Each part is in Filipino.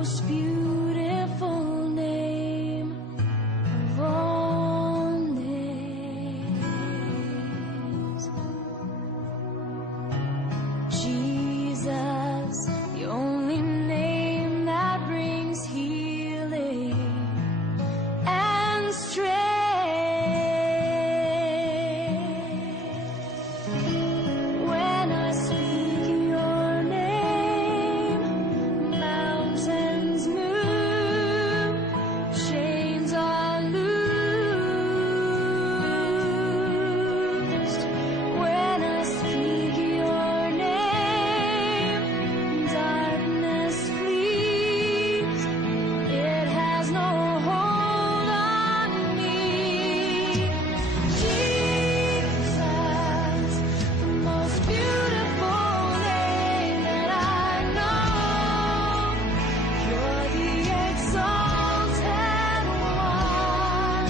most beautiful name of all names. Jesus, the only name that brings healing and strength. When I speak your name, mountains move, chains are loosed. When I speak your name, darkness flees. It has no hold on me. Jesus, the most beautiful name that I know. You're the exalted one.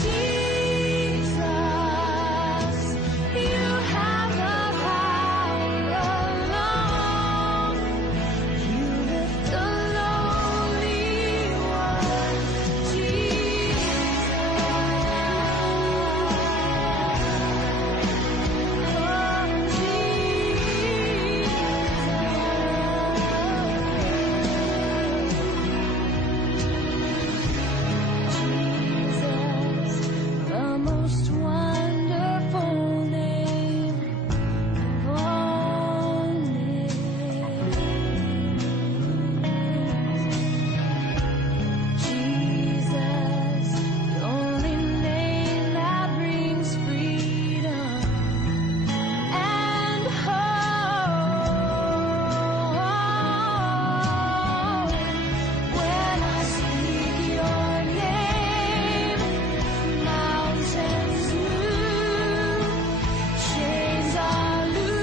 Jesus, you have the power alone. You lift the lonely one. Jesus, the most wonderful name of all names. Jesus, the only name that brings freedom and hope. When I speak your name, mountains move, chains are loosed.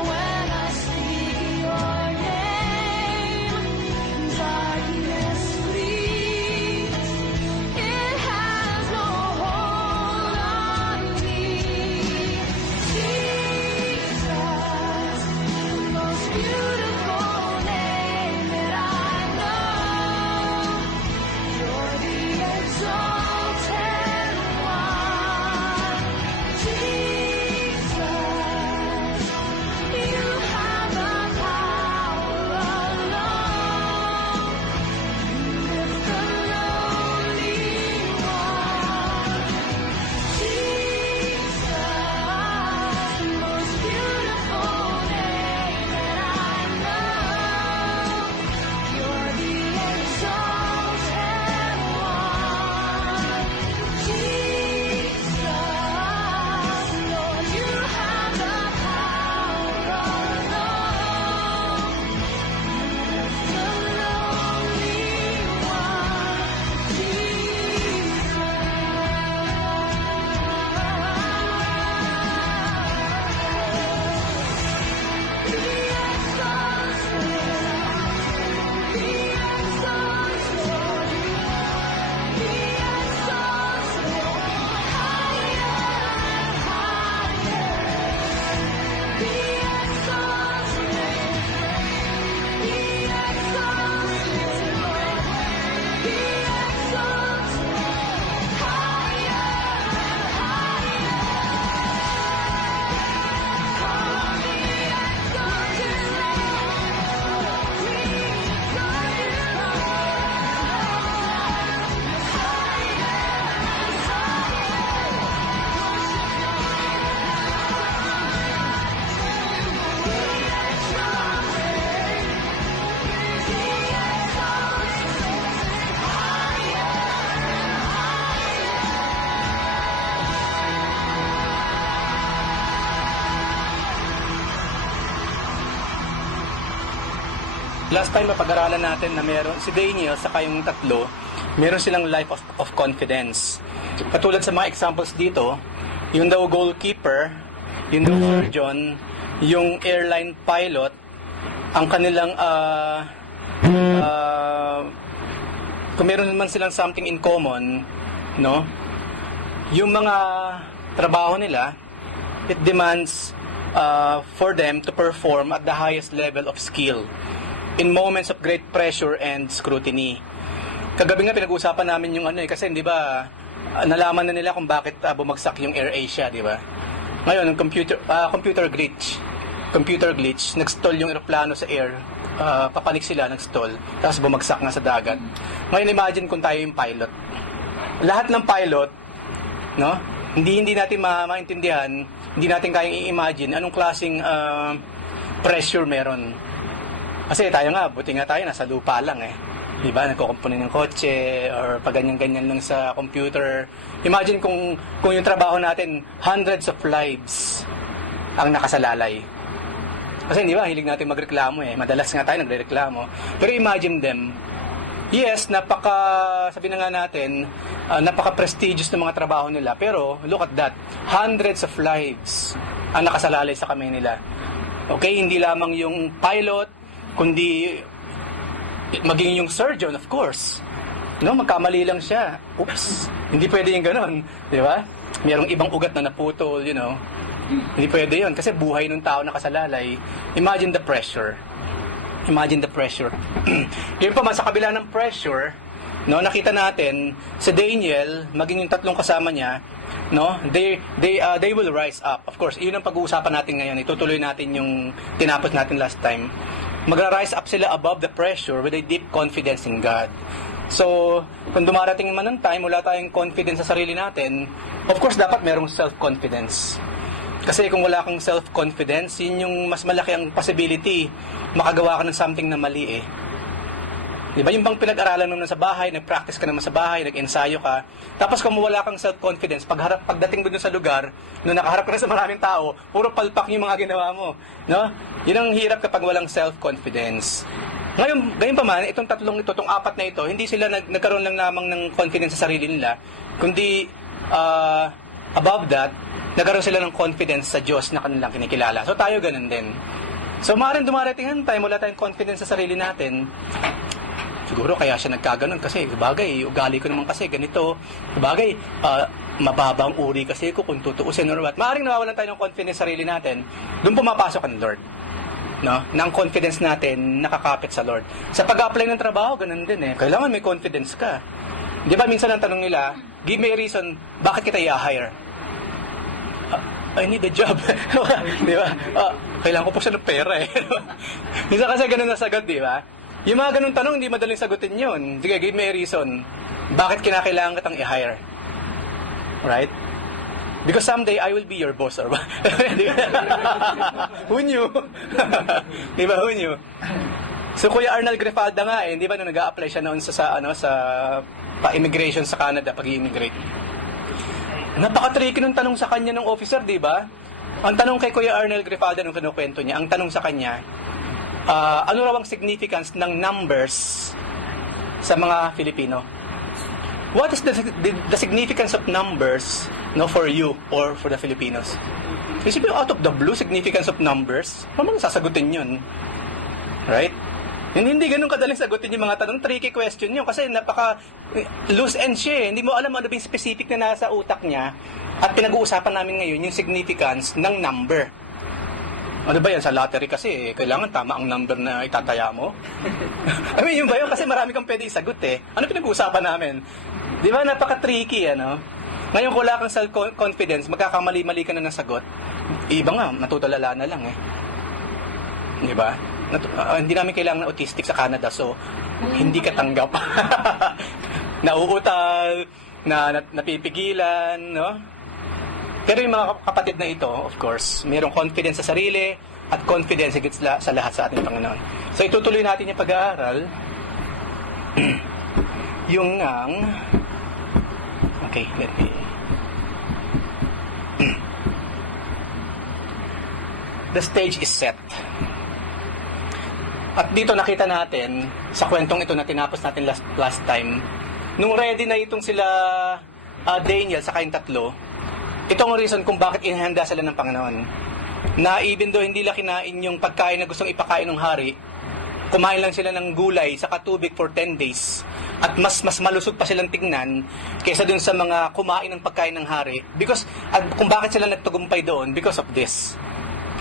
When I speak your name, darkness flees. It has no hold on me. Jesus, the most beautiful name that I know. You're the exalted one. Jesus, you have the power alone. You lift the lonely one. Jesus, the most beautiful name that I know. You're the exalted one. Jesus, Lord, you have the power alone. You lift the lonely one. Last time mapag-aralan natin na meron si Daniel saka yung tatlo, meron silang life of confidence. Katulad sa mga examples dito, yung daw goalkeeper, yung daw surgeon, yung airline pilot, ang kanilang kung meron naman silang something in common, no? Yung mga trabaho nila, it demands for them to perform at the highest level of skill in moments of great pressure and scrutiny. Kagabi nga pinag-uusapan namin yung kasi di ba nalaman na nila kung bakit bumagsak yung AirAsia, di ba? Ngayon, computer glitch, nag-stall yung eroplano sa air, papanik sila, nag-stall, tapos bumagsak nga sa dagat. Ngayon, imagine kung tayo yung pilot. Lahat ng pilot, no? Hindi natin maintindihan, hindi natin kayang i-imagine anong klaseng pressure meron. Kasi tayo nga, buti nga tayo, nasa lupa lang Di ba? Nagkukumpuni ng kotse or pag ganyan-ganyan lang sa computer. Imagine kung yung trabaho natin, hundreds of lives ang nakasalalay. Kasi di ba, hilig natin magreklamo Madalas nga tayo nagreklamo. Pero imagine them. Yes, sabi na nga natin, napaka-prestigious ng mga trabaho nila. Pero, look at that. Hundreds of lives ang nakasalalay sa kamay nila. Okay, hindi lamang yung pilot, kundi maging yung surgeon, of course. No, magkamali lang siya. Oops, hindi pwede yung ganon. Di ba? Mayroong ibang ugat na naputol, Hindi pwede yun kasi buhay ng tao nakasalalay. Imagine the pressure. Yun pa man, sa kabila ng pressure, no, nakita natin si Daniel, maging yung tatlong kasama niya, no, they will rise up. Of course, yun ang pag-uusapan natin ngayon. Itutuloy natin yung tinapos natin last time. Magra-rise up sila above the pressure with a deep confidence in God. So, kung dumarating man ng time, wala tayong confidence sa sarili natin, of course, dapat merong self-confidence. Kasi kung wala kang self-confidence, yun yung mas malaki ang possibility makagawa ka ng something na mali Di ba? Yung bang pinag-aralan mo na sa bahay, nag-practice ka naman sa bahay, nag-ensayo ka, tapos kung wala kang self-confidence, pagdating mo dun sa lugar, nung nakaharap ka na sa maraming tao, puro palpak yung mga ginawa mo. No? Yun ang hirap kapag walang self-confidence. Ngayon pa man, itong apat na ito, hindi sila nagkaroon lang lamang ng confidence sa sarili nila, kundi above that, nagkaroon sila ng confidence sa Diyos na kanilang kinikilala. So tayo ganun din. So maaaring dumarating ang time, wala tayong confidence sa sarili natin. Siguro kaya siya nagkaganon kasi bagay, ugali ko naman kasi ganito. Bagay, mababang uri kasi ko kung tutuusin or what. Maaaring nawawalan tayo ng confidence sa sarili natin. Doon pumapasok ang Lord. No? Na ang confidence natin nakakapit sa Lord. Sa pag-apply ng trabaho, ganun din Kailangan may confidence ka. Di ba minsan ang tanong nila, give me a reason, bakit kita i-hire? I need a job. Di ba? Kailangan ko po siya ng pera Minsan kasi ganun na sagot, di ba? Yung mga ganung tanong, hindi madaling sagutin yun. Sige, give me a reason. Bakit kinakailangan kitang i-hire? Right? Because someday, I will be your boss. Or ba? Who knew? Di ba, who knew? So, Kuya Arnel Grefalda nga di ba, nung nag-a-apply siya noon sa pa-immigration sa Canada, pag-i-immigrate. Napaka-tricky ng tanong sa kanya ng officer, di ba? Ang tanong kay Kuya Arnel Grefalda nung kinukwento niya, ang tanong sa kanya, ano raw ang significance ng numbers sa mga Filipino? What is the significance of numbers for you or for the Filipinos? Isipin out of the blue, significance of numbers, paano sasagutin yun? Right? Hindi ganun kadaling sagutin yung mga tanong. Tricky question yun kasi napaka loose end siya Hindi mo alam ano ba yung specific na nasa utak niya at pinag-uusapan namin ngayon yung significance ng number. Ano ba yan? Sa lottery kasi, kailangan tama ang number na itataya mo. I mean, yun ba yun? Kasi marami kang pwede isagot Ano pinag-uusapan namin? Di ba? Napaka-tricky, Ngayon, kung wala kang self-confidence, magkakamali-mali ka na ng sagot. Iba nga, natutulala na lang Di ba? Hindi namin kailangan na autistic sa Canada, so hindi ka tanggap. Nauutal, napipigilan, Pero yung mga kapatid na ito, of course, mayroong confidence sa sarili at confidence higit sa lahat sa ating Panginoon. So itutuloy natin yung pag-aaral. Okay, let me... The stage is set. At dito nakita natin, sa kwentong ito na tinapos natin last time, nung ready na itong sila Daniel sa kayong tatlo, ito ang reason kung bakit inihanda sila ng Panginoon. Na even though hindi lang kinain yung pagkain na gustong ipakain ng hari, kumain lang sila ng gulay sa katubig for 10 days. At mas malusog pa silang tingnan kaysa dun sa mga kumain ng pagkain ng hari. Kung bakit sila nagtagumpay doon? Because of this.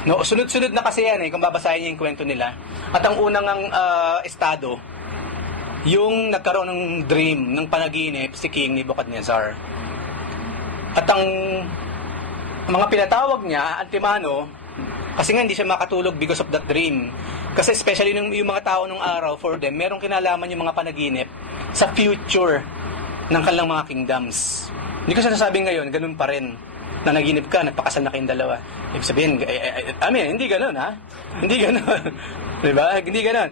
No, sunod-sunod na kasi yan kung babasahin niyo yung kwento nila. At ang unang estado, yung nagkaroon ng dream, ng panaginip, si King Nebuchadnezzar. At ang mga pinatawag niya, antimano, kasi nga hindi siya makatulog because of that dream. Kasi especially yung mga tao nung araw, for them, merong kinalaman yung mga panaginip sa future ng kanilang mga kingdoms. Hindi ko sinasabing ngayon, ganun pa rin. Na naginip ka, nagpakasal na kayong dalawa. Ibig sabihin, hindi ganun, ha? Hindi ganun. Diba? Hindi ganun.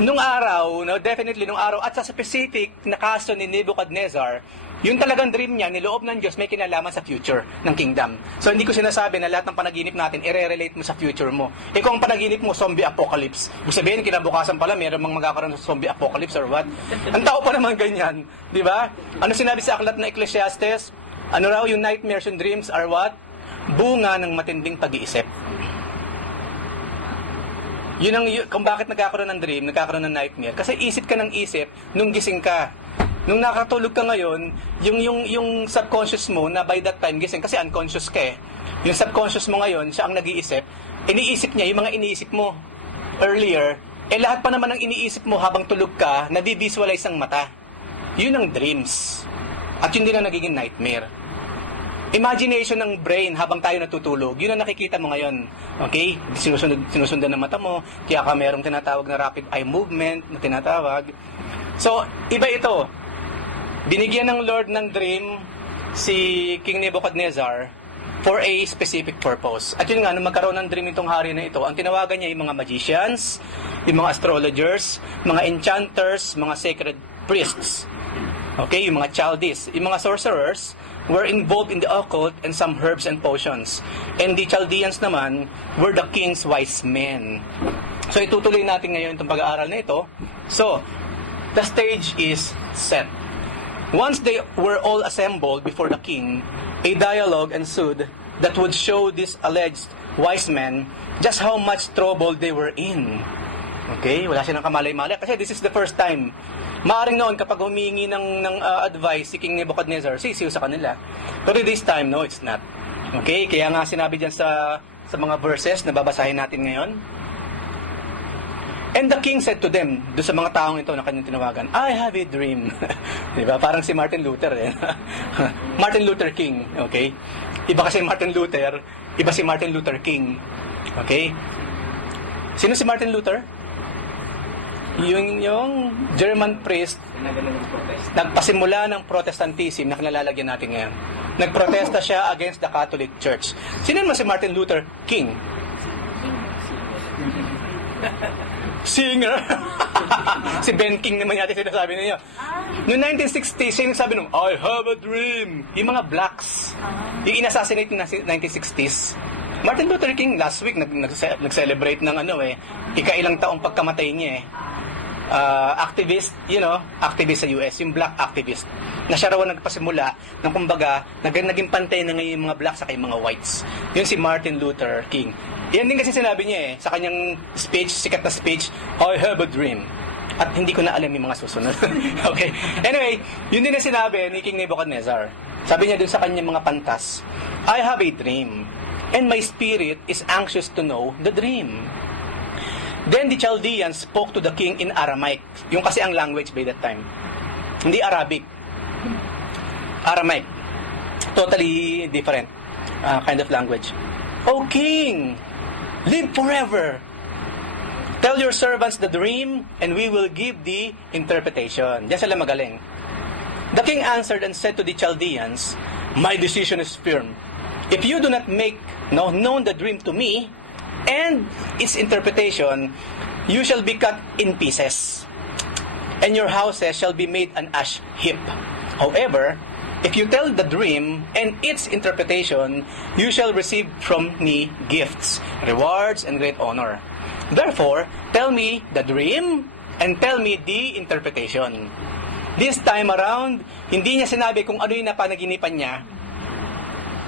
Nung araw, no, definitely nung araw, at sa specific na kaso ni Nebuchadnezzar, yung talagang dream niya, niloob ng Diyos, may kinalaman sa future ng kingdom. So, hindi ko sinasabi na lahat ng panaginip natin, i-relate mo sa future mo. Kung ang panaginip mo, zombie apocalypse. Ibig sabihin, kinabukasan pala, meron mang magkakaroon ng zombie apocalypse or what? Ang tao pa naman ganyan. Di ba? Ano sinabi sa aklat na Ecclesiastes? Ano raw, yung nightmares and dreams are what? Bunga ng matinding pag-iisip. Yun ang, kung bakit nagkakaroon ng dream, nagkakaroon ng nightmare. Kasi isip ka ng isip nung gising ka. Nung nakatulog ka ngayon, yung subconscious mo na by that time gising, kasi unconscious ka eh. Yung subconscious mo ngayon, siya ang nag-iisip. Iniisip niya yung mga iniisip mo earlier. Lahat pa naman ng iniisip mo habang tulog ka, nadi-visualize ang mata. Yun ang dreams. At yun din ang nagiging nightmare. Imagination ng brain habang tayo natutulog, yun ang nakikita mo ngayon. Okay? Sinusundan ng mata mo, kaya ka merong tinatawag na rapid eye movement na tinatawag. So, iba ito. Binigyan ng Lord ng dream si King Nebuchadnezzar for a specific purpose. At yun nga, nung magkaroon ng dream itong hari na ito, ang tinawagan niya yung mga magicians, yung mga astrologers, mga enchanters, mga sacred priests. Okay, yung mga Chaldees, yung mga sorcerers were involved in the occult and some herbs and potions. And the Chaldeans naman were the king's wise men. So itutuloy natin ngayon itong pag-aaral na ito. So, the stage is set. Once they were all assembled before the king, a dialogue ensued that would show these alleged wise men just how much trouble they were in. Okay, wala silang kamalay-malay kasi this is the first time. Maaring noon kapag humingi ng advice si King Nebuchadnezzar, sisiw sa kanila. But this time, no, it's not. Okay, kaya nga sinabi diyan sa mga verses na babasahin natin ngayon. And the king said to them, do sa mga taong ito na kanyang tinawagan, I have a dream. Diba? Parang si Martin Luther eh. Martin Luther King, okay? Iba kasi Martin Luther, iba si Martin Luther King. Okay? Sino si Martin Luther? Yung German priest nagpasimula ng Protestantism na kinalalagyan natin ngayon. Nagprotesta siya against the Catholic Church. Sino naman si Martin Luther King? Singer. Si Ben King naman yata sinasabi niya. Noong 1960s, siya yung sabi nung, I have a dream. Yung mga blacks. Yung inassassinate ng 1960s. Martin Luther King last week nag-celebrate ng ikailang taong pagkamatay niya eh. Activist, activist sa US, yung black activist. Na siya raw nagpasimula ng kumbaga, naging pantay na ngayon yung mga blacks sa mga whites. Yun si Martin Luther King. Yan din kasi sinabi niya sa kanyang speech, sikat na speech, I have a dream. At hindi ko na alam yung mga susunod. Okay. Anyway, yun din na sinabi ni King Nebuchadnezzar. Sabi niya dun sa kanyang mga pantas, I have a dream, and my spirit is anxious to know the dream. Then the Chaldeans spoke to the king in Aramaic. Yung kasi ang language by that time. Hindi Arabic. Aramaic. Totally different kind of language. O king, live forever. Tell your servants the dream, and we will give the interpretation. Diyan sila magaling. The king answered and said to the Chaldeans, my decision is firm. If you do not make known the dream to me, and its interpretation, you shall be cut in pieces, and your houses shall be made an ash heap. However, if you tell the dream and its interpretation, you shall receive from me gifts, rewards, and great honor. Therefore, tell me the dream and tell me the interpretation. This time around, hindi niya sinabi kung ano yung napanaginipan niya.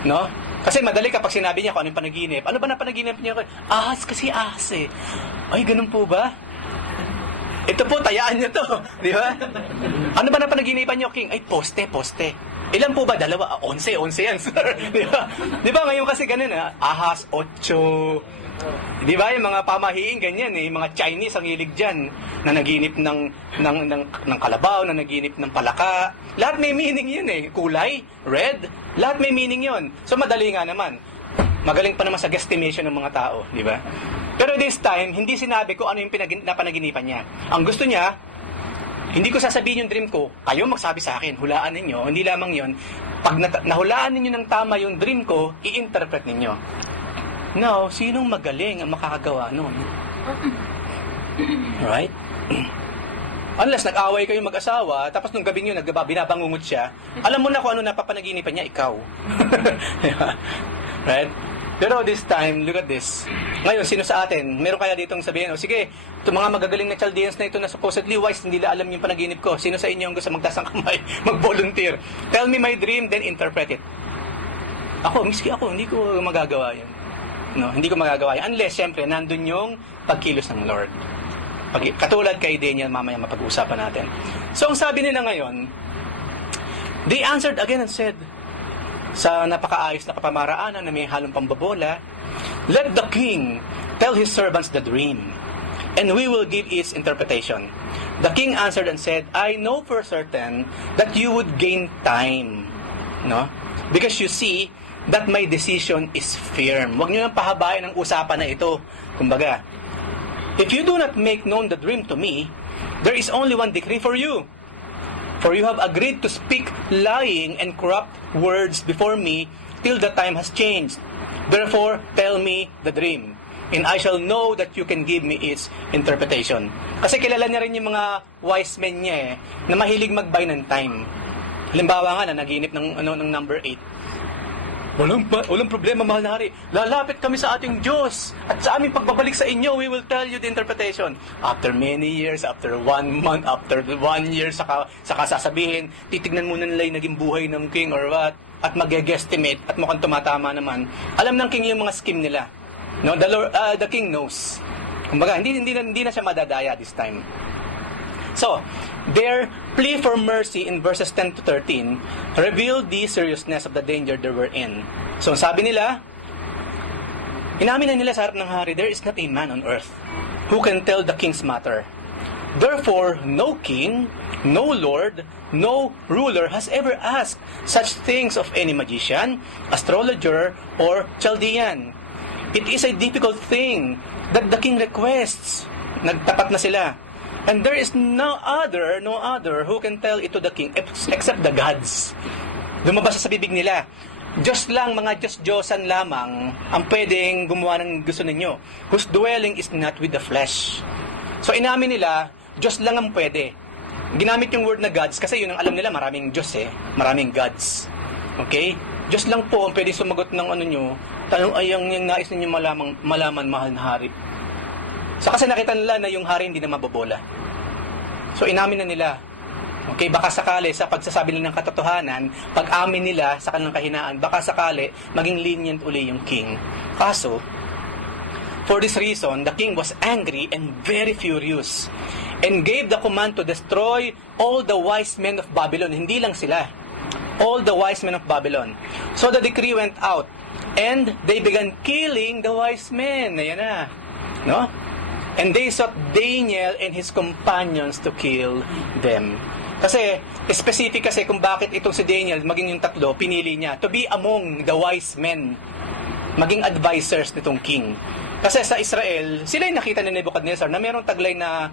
No? Kasi madali kapag sinabi niya kung ano yung panaginip. Ano ba na panaginip niya? Ahas kasi ahas eh. Ay, ganun po ba? Ito po, tayaan niyo to. Di ba? Ano ba na panaginipan niyo, King? Ay, poste. Ilan po ba? 2? 11 yan, sir. Di ba? Di ba ngayon kasi ganun ahas, 8. Di ba yung mga pamahiing ganyan eh, yung mga Chinese ang hilig dyan, na naginip ng kalabaw, na naginip ng palaka. Lahat may meaning yun eh. Kulay, red, lahat may meaning yun. So madali nga naman. Magaling pa naman sa guesstimation ng mga tao, di ba? Pero this time, hindi sinabi ko ano yung napanaginipan niya. Ang gusto niya, hindi ko sasabihin yung dream ko, kayo magsabi sa akin, hulaan ninyo, hindi lamang yun. Pag nahulaan ninyo ng tama yung dream ko, i-interpret ninyo. Now, sinong magaling ang makakagawa nun? Right? Unless nag-away kayo mag-asawa, tapos nung gabing yun, binabangungot siya, alam mo na kung ano napapanaginipan niya, ikaw. Right? Pero this time, look at this. Ngayon, sino sa atin? Meron kaya ditong sabihin, sige, itong mga magagaling na Chaldeans na ito na supposedly wise, hindi na alam yung panaginip ko. Sino sa inyo ang gusto magtaas ng kamay, mag-volunteer? Tell me my dream, then interpret it. Miski ako, hindi ko magagawa yan. No, hindi ko magagawa yan. Unless, syempre, nandun yung pagkilos ng Lord. Katulad kay Daniel, mamaya mapag-uusapan natin. So, ang sabi nila ngayon, they answered again and said, sa napakaayos na kapamaraanan na may halong pambabola, let the king tell his servants the dream, and we will give its interpretation. The king answered and said, I know for certain that you would gain time, no? Because you see that my decision is firm. Huwag niyo nang pahabain ang usapan na ito. Kumbaga, if you do not make known the dream to me, there is only one decree for you. For you have agreed to speak lying and corrupt words before me till the time has changed. Therefore, tell me the dream, and I shall know that you can give me its interpretation. Kasi kilala niya rin yung mga wise men niya na mahilig mag-buy ng time. Halimbawa nga na naginip ng number 8. Walang problema, mahal na hari. Lalapit kami sa ating Diyos. At sa aming pagbabalik sa inyo, we will tell you the interpretation. After many years, after 1 month, after 1 year, saka sasabihin, titignan muna nila yung naging buhay ng king or what, at mag-guesstimate, at mukhang tumatama naman. Alam ng king yung mga scheme nila. No, the king knows. Kumbaga, hindi na siya madadaya this time. So, their plea for mercy in verses 10 to 13 revealed the seriousness of the danger they were in. So, sabi nila, inamin na nila sa harap ng hari, there is not a man on earth who can tell the king's matter. Therefore, no king, no lord, no ruler has ever asked such things of any magician, astrologer, or Chaldean. It is a difficult thing that the king requests. Nagtapat na sila. And there is no other who can tell it to the king except the gods. Lumabas sa bibig nila. Diyos lang, mga Diyos-Diyosan lamang ang pwedeng gumawa ng gusto ninyo. Whose dwelling is not with the flesh. So inamin nila, Diyos lang ang pwede. Ginamit yung word na gods kasi yun ang alam nila, maraming Diyos maraming gods. Okay? Diyos lang po ang pwedeng sumagot ng ano nyo, tanong ay yung nais ninyo malaman, mahal na hari. So kasi nakita nila na yung hari hindi na mabobola. So inamin na nila. Okay, baka sakali sa pagsasabi nila ng katotohanan, pag-amin nila sa kanilang kahinaan, baka sakali maging lenient uli yung king. Kaso, for this reason, the king was angry and very furious and gave the command to destroy all the wise men of Babylon. Hindi lang sila. All the wise men of Babylon. So the decree went out and they began killing the wise men. Ayan na. No? And they sought Daniel and his companions to kill them. Kasi, specific kasi kung bakit itong si Daniel, maging yung tatlo, pinili niya to be among the wise men, maging advisors nitong king. Kasi sa Israel, sila yung nakita ni Nebuchadnezzar na mayroong taglay na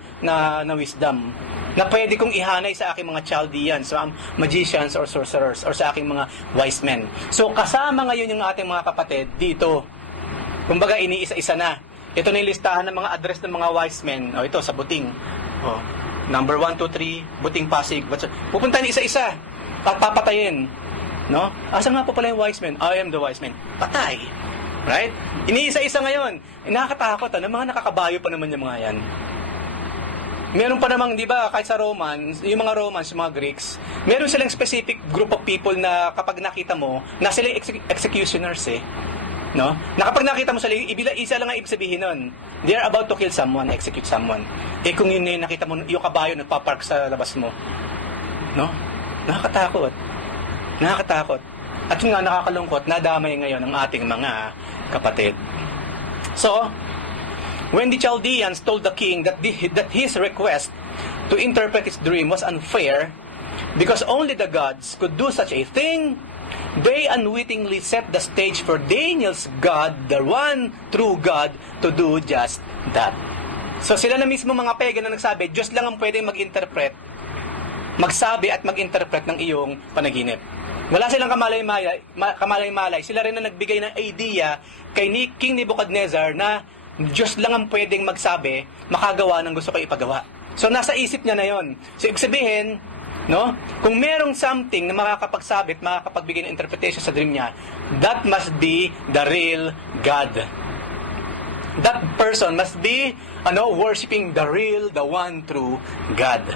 wisdom na pwede kong ihanay sa aking mga Chaldeans, so magicians or sorcerers, or sa aking mga wise men. So, kasama ngayon yung ating mga kapatid dito. Kumbaga, iniisa-isa na. Ito na yung listahan ng mga address ng mga wise men. O, ito, sa Buting. O, number 1, 2, 3, Buting Pasig. Pupunta ni isa-isa. At papatayin. No? Asa nga po pala yung wise men? I am the wise men. Patay. Right? Iniisa-isa ngayon. Nakakatakot. Mga nakakabayo pa naman yung mga yan. Meron pa namang, di ba, kahit sa Romans, yung mga Romans, yung mga Greeks, meron silang specific group of people na kapag nakita mo, na sila executioners No? Na kapag nakita mo sila, isa lang ang ibig sabihin nun. They are about to kill someone, execute someone. Kung yun yung nakita mo, yung kabayo nagpapark sa labas mo. No? Nakakatakot. Nakakatakot. At yun nga, nakakalungkot, nadamay ngayon ang ating mga kapatid. So, when the Chaldeans told the king that his request to interpret his dream was unfair because only the gods could do such a thing, they unwittingly set the stage for Daniel's God, the one true God, to do just that. So sila na mismo mga pagan na nagsabi, Diyos lang ang pwedeng mag-interpret, magsabi at mag-interpret ng iyong panaginip. Wala silang kamalay-malay. Sila rin na nagbigay ng idea kay King Nebuchadnezzar na Diyos lang ang pwedeng magsabi, makagawa ng gusto ko ipagawa. So nasa isip niya na yon. So ibig sabihin, no, kung merong something na makakapagsabi at makakapagbigay ng interpretation sa dream niya, that must be the real God. That person must be worshiping the real, the one true God.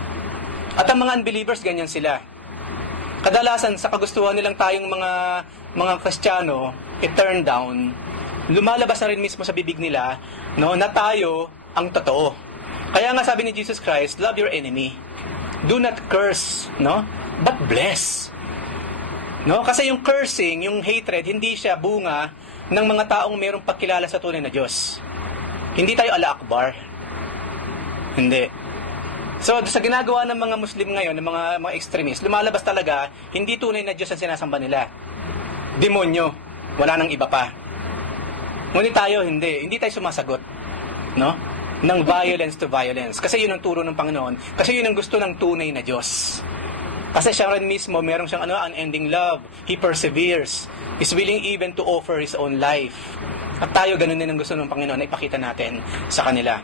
At ang mga unbelievers, ganyan sila. Kadalasan sa kagustuhan nilang tayong mga Kristiyano, i-turn down, lumalabas na rin mismo sa bibig nila, no, na tayo ang totoo. Kaya nga sabi ni Jesus Christ, love your enemy. Do not curse, no? But bless. No? Kasi yung cursing, yung hatred, hindi siya bunga ng mga taong mayroong pagkilala sa tunay na Diyos. Hindi tayo ala akbar. Hindi. So, sa ginagawa ng mga Muslim ngayon, ng mga extremists, lumalabas talaga, hindi tunay na Diyos ang sinasamba nila. Demonyo. Wala nang iba pa. Ngunit tayo, hindi. Hindi tayo sumasagot. No? Ng violence to violence. Kasi yun ang turo ng Panginoon. Kasi yun ang gusto ng tunay na Diyos. Kasi siya rin mismo, meron siyang unending love. He perseveres. He's willing even to offer His own life. At tayo, ganun din ang gusto ng Panginoon na ipakita natin sa kanila.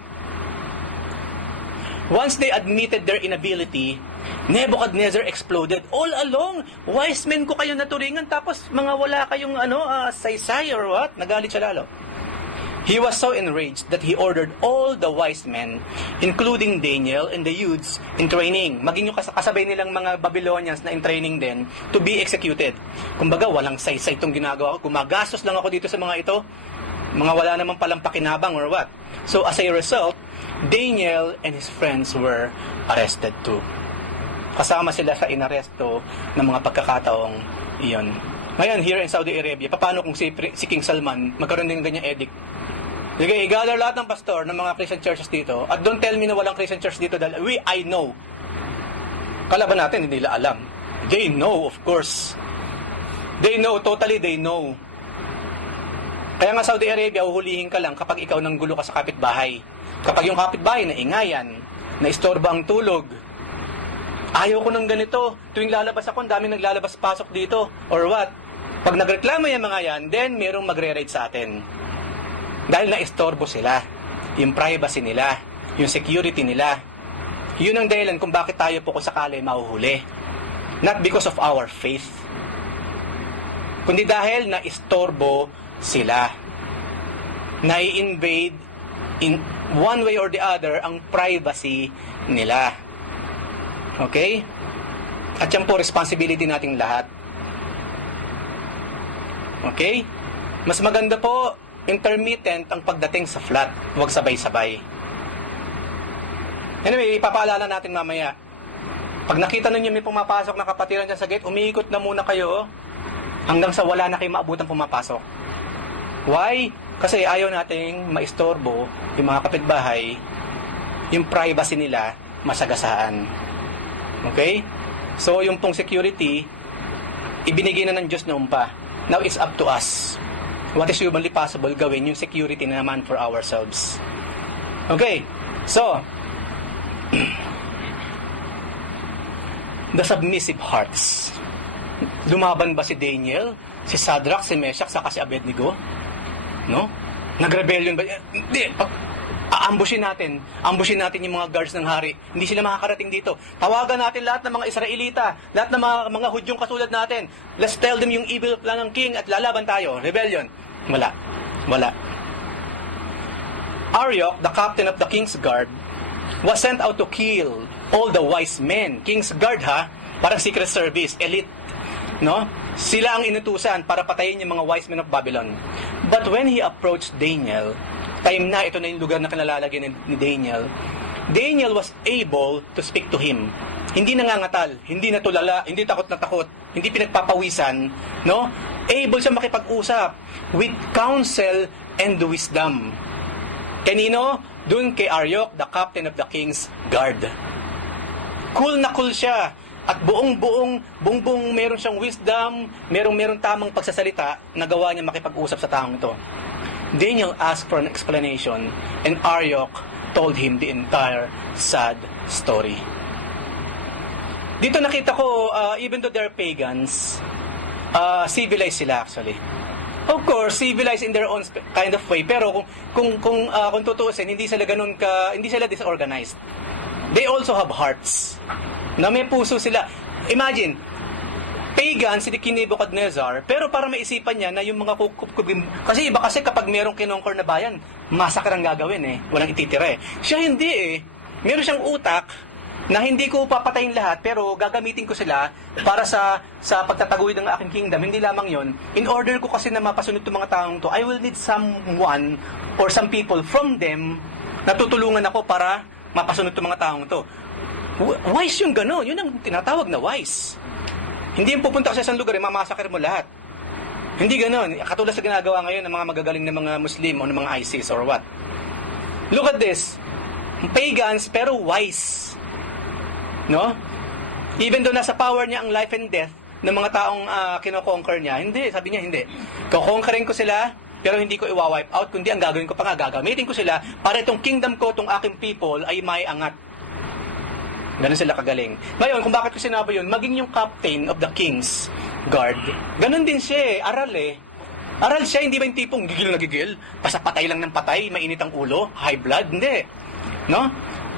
Once they admitted their inability, Nebuchadnezzar exploded. All along, wise men ko kayo naturingan, tapos mga wala kayong saysay or what? Nagalit siya lalo. He was so enraged that he ordered all the wise men, including Daniel and the youths in training, maging yung kasabay nilang mga Babylonians na in training din, to be executed. Kumbaga, walang saysay itong ginagawa ko. Gumagastos lang ako dito sa mga ito. Mga wala namang palang pakinabang or what. So as a result, Daniel and his friends were arrested too. Kasama sila sa inaresto ng mga pagkakataong iyon. Ngayon, here in Saudi Arabia, paano kung si King Salman magkaroon din ng ganyang edict? Sige, i-gather lahat ng pastor ng mga Christian churches dito, at don't tell me na walang Christian church dito dahil I know. Kalaban natin, hindi nila alam. They know, of course. They know, totally they know. Kaya nga Saudi Arabia, uhulihin ka lang kapag ikaw nang gulo ka sa kapitbahay. Kapag yung kapitbahay na ingayan, na istorba ang tulog, ayaw ko ng ganito, tuwing lalabas ako, ang daming naglalabas-pasok dito, or what? Pag nagreklamo yung mga yan, then merong magre-raid sa atin. Dahil na-istorbo sila, yung privacy nila, yung security nila. Yun ang dahilan kung bakit tayo po kung sakali mahuhuli. Not because of our faith, kundi dahil na-istorbo sila. Na-i-invade in one way or the other ang privacy nila. Okay? At yan po, responsibility nating lahat. Okay? Mas maganda po, intermittent ang pagdating sa flat. Huwag sabay-sabay. Anyway, ipapaalala natin mamaya. Pag nakita ninyo may pumapasok na kapatiran dyan sa gate, umiikot na muna kayo hanggang sa wala na kayo maabutan pumapasok. Why? Kasi ayaw nating maistorbo yung mga kapitbahay, yung privacy nila masagasaan. Okay? So, yung pong security, ibinigay na ng Diyos noon pa. Now, it's up to us. What is humanly possible gawin yung security na naman for ourselves. Okay? So, the submissive hearts. Lumaban ba si Daniel, si Shadrach, si Meshach, saka si Abednego? No? Nag-rebellion ba? Hindi. Aambushin natin yung mga guards ng hari. Hindi sila makakarating dito. Tawagan natin lahat ng mga Israelita, lahat ng mga Hudyong kasulad natin. Let's tell them yung evil plan ng king at lalaban tayo. Rebellion. Wala. Arioch, the captain of the king's guard, was sent out to kill all the wise men. King's guard parang secret service, elite. No? Sila ang inutusan para patayin yung mga wise men of Babylon. But when he approached Daniel, time na, ito na yung lugar na kinalalagyan ni Daniel, Daniel was able to speak to him. Hindi nangangatal, hindi natulala, hindi takot na takot, hindi pinagpapawisan, no? Able siya makipag-usap with counsel and wisdom. Kanino? Dun kay Aryok, the captain of the king's guard. Cool na cool siya. At buong meron siyang wisdom, merong tamang pagsasalita na gawa niya makipag-usap sa taong ito. Daniel asked for an explanation, and Aryok told him the entire sad story. Dito nakita ko, even though they're pagans, civilized sila actually. Of course, civilized in their own kind of way, pero kung tutuusin, hindi sila disorganized. They also have hearts. Na may puso sila. Imagine, pagan si King Nebuchadnezzar, pero para maisipan niya na yung mga kukupkubim, kasi iba kasi kapag merong kinongkor na bayan, massacre ang gagawin eh, walang ititira eh. Siya hindi eh. Meron siyang utak na hindi ko papatayin lahat, pero gagamitin ko sila para sa pagtataguyod ng aking kingdom. Hindi lamang yon. In order ko kasi na mapasunod itong mga taong to, I will need someone or some people from them na tutulungan ako para mapasunod itong mga taong to. Wise yung gano'n. Yun ang tinatawag na wise. Hindi yung pupunta ka sa isang lugar, mamasakir mo lahat. Hindi gano'n. Katulad sa ginagawa ngayon ng mga magagaling na mga Muslim o ng mga ISIS or what. Look at this. Pagans pero wise. No? Even though nasa power niya ang life and death ng mga taong kino-conquer niya, hindi. Sabi niya, hindi. Kukonquerin ko sila, pero hindi ko i-wipe out, kundi ang gagawin ko pa nga, gagamitin ko sila para itong kingdom ko, itong aking people ay may angat. Ganun sila kagaling. Ngayon, kung bakit ko sinabi yun, maging yung captain of the king's guard, ganun din siya eh, aral eh. Aral siya, hindi ba yung tipong gigil na gigil? Pasapatay lang ng patay, mainit ang ulo, high blood, hindi. No?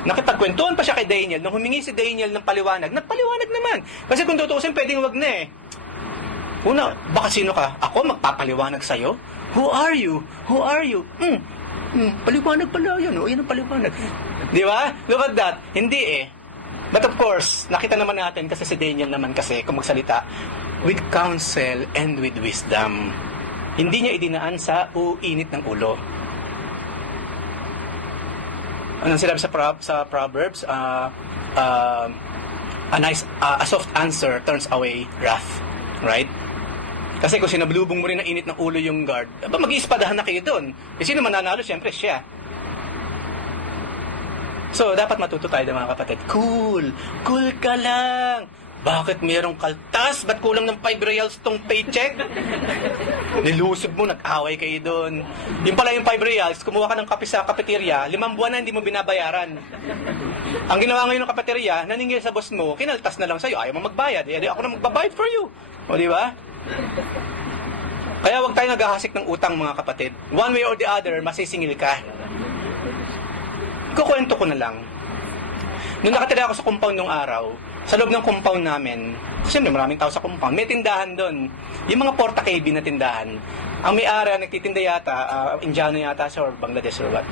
Nakipagkwentuhan pa siya kay Daniel, nung humingi si Daniel ng paliwanag, nagpaliwanag naman. Kasi kung tutuusin, pwedeng wag na eh. Una, baka sino ka? Ako magpapaliwanag sa'yo? Who are you? Who are you? Paliwanag pala yun, yan ang paliwanag. Di ba? Look at that. Hindi eh. But of course, nakita naman natin kasi si Daniel naman kasi kung magsalita with counsel and with wisdom. Hindi niya idinaan sa init ng ulo. Anong sinabi sa Proverbs? A soft answer turns away wrath. Right? Kasi kung sinablubong mo rin na init ng ulo yung guard, mag-iispadahan na kayo doon. E sino mananalo? Siyempre siya. So, dapat matuto tayo mga kapatid. Cool ka lang. Bakit mayroong kaltas? Ba't kulang ng 5 reals tong paycheck? Nilusob mo, nag-away kayo doon. Yung pala yung 5 reals, kumuha ka ng kape sa cafeteria, 5 buwan na hindi mo binabayaran. Ang ginawa ngayon ng cafeteria, naningil sa boss mo, kinaltas na lang sa'yo, ayaw mo magbayad. Eh, ako na magbabayad for you. O, di ba? Kaya huwag tayo naghahasik ng utang mga kapatid. One way or the other, masisingil ka. Kukwento ko na lang. Nung nakatira ako sa compound nung araw, sa loob ng compound namin, siyempre maraming tao sa compound, may tindahan doon. Yung mga Porta KB na tindahan. Ang may-ari nagtitinda yata, Indiano yata siya or Bangladesh or what.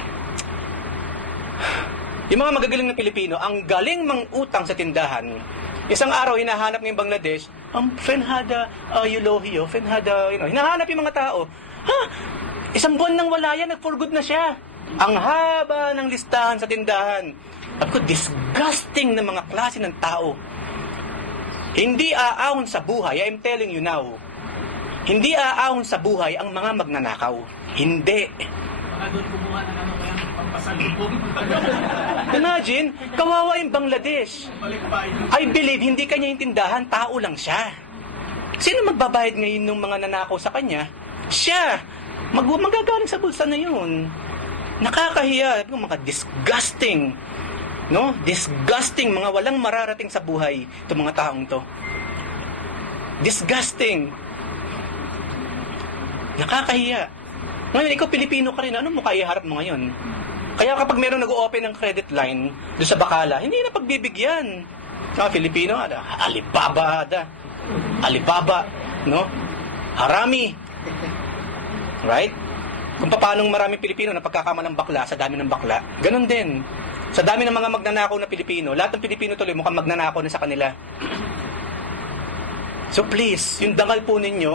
Yung mga magagaling na Pilipino, ang galing mangutang sa tindahan. Isang araw, hinahanap ng Bangladesh, Fenhada Yulohiyo, Fenhada, hinahanap yung mga tao. Isang buwan nang wala yan, nag-for good na siya. Ang haba ng listahan sa tindahan. Sabi ko, disgusting na mga klase ng tao. Hindi aahon sa buhay, I'm telling you now. Hindi aahon sa buhay ang mga magnanakaw. Hindi. Imagine, kawawa yung Bangladesh. I believe, hindi kanya yung tindahan, tao lang siya. Sino magbabayad ngayon ng mga nanakaw sa kanya? Siya. Magagaling sa bulsa na yun. Nakakahiya, mga disgusting, no? Disgusting, mga walang mararating sa buhay itong mga taong to. Disgusting. Nakakahiya. Ngayon, ikaw Pilipino ka rin, ano mo kaiharap mo ngayon? Kaya kapag meron nag-open ng credit line doon sa Bacala, hindi na pagbibigyan. Filipino, Alibaba, no? Harami. Right? Kung paano maraming Pilipino na pagkakamalang bakla sa dami ng bakla, ganun din. Sa dami ng mga magnanakaw na Pilipino, lahat ng Pilipino tuloy mukhang magnanakaw na sa kanila. So please, yung dangal po ninyo,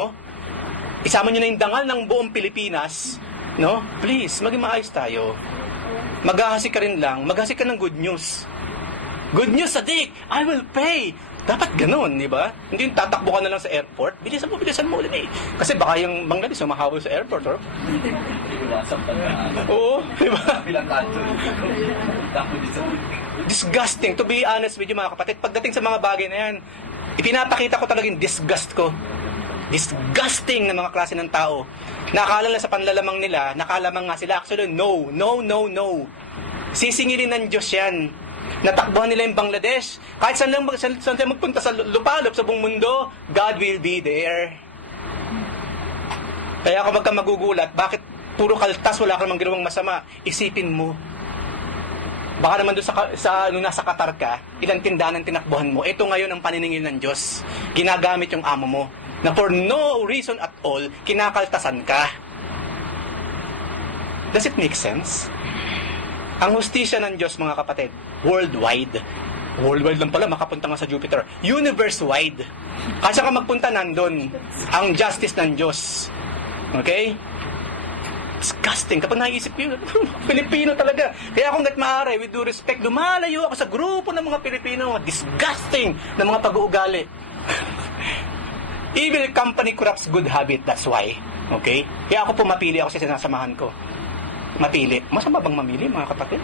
isama nyo na yung dangal ng buong Pilipinas, no? Please, maging maayos tayo. Maghahasik ka rin lang, maghahasik ka ng good news. Good news, Sadik! I will pay Dapat ganun, di ba? Hindi yung tatakbo ka na lang sa airport, bilisan mo ulit eh. Kasi baka yung Bangladesh humahabol sa airport, or? Iwasan pa na. Oo, di ba? Bilang kanto. Dako dito. Disgusting, to be honest with you mga kapatid. Pagdating sa mga bagay na yan, ipinapakita ko talaga yung disgust ko. Disgusting na mga klase ng tao. Nakakala lang sa panlalamang nila, nakalamang nga sila. Actually, no. Sisingilin ng Diyos yan. Natakbuhan nila yung Bangladesh. Kahit saan tayo magpunta sa lupalop sa buong mundo, God will be there. Kaya kung magka magugulat, bakit puro kaltas, wala ka namang ginawang masama, isipin mo. Baka naman doon nung nasa Qatar ka, ilang tindahan ang tinakbuhan mo. Ito ngayon ang paniningil ng Diyos. Ginagamit yung amo mo. Na for no reason at all, kinakaltasan ka. Does it make sense? Ang hustisya ng Diyos, mga kapatid, worldwide. Worldwide lang pala, makapunta nga sa Jupiter. Universe-wide. Kasi ka magpunta nandun, ang justice ng Diyos. Okay? Disgusting. Kapag naisip ko yun, Pilipino talaga. Kaya kung maaari, with due respect, lumalayo ako sa grupo ng mga Pilipino, disgusting na mga pag-uugali. Evil company corrupts good habit, that's why. Okay? Kaya ako pumapili ako sa sinasamahan ko. Mapili. Masama bang mamili, mga kapatid?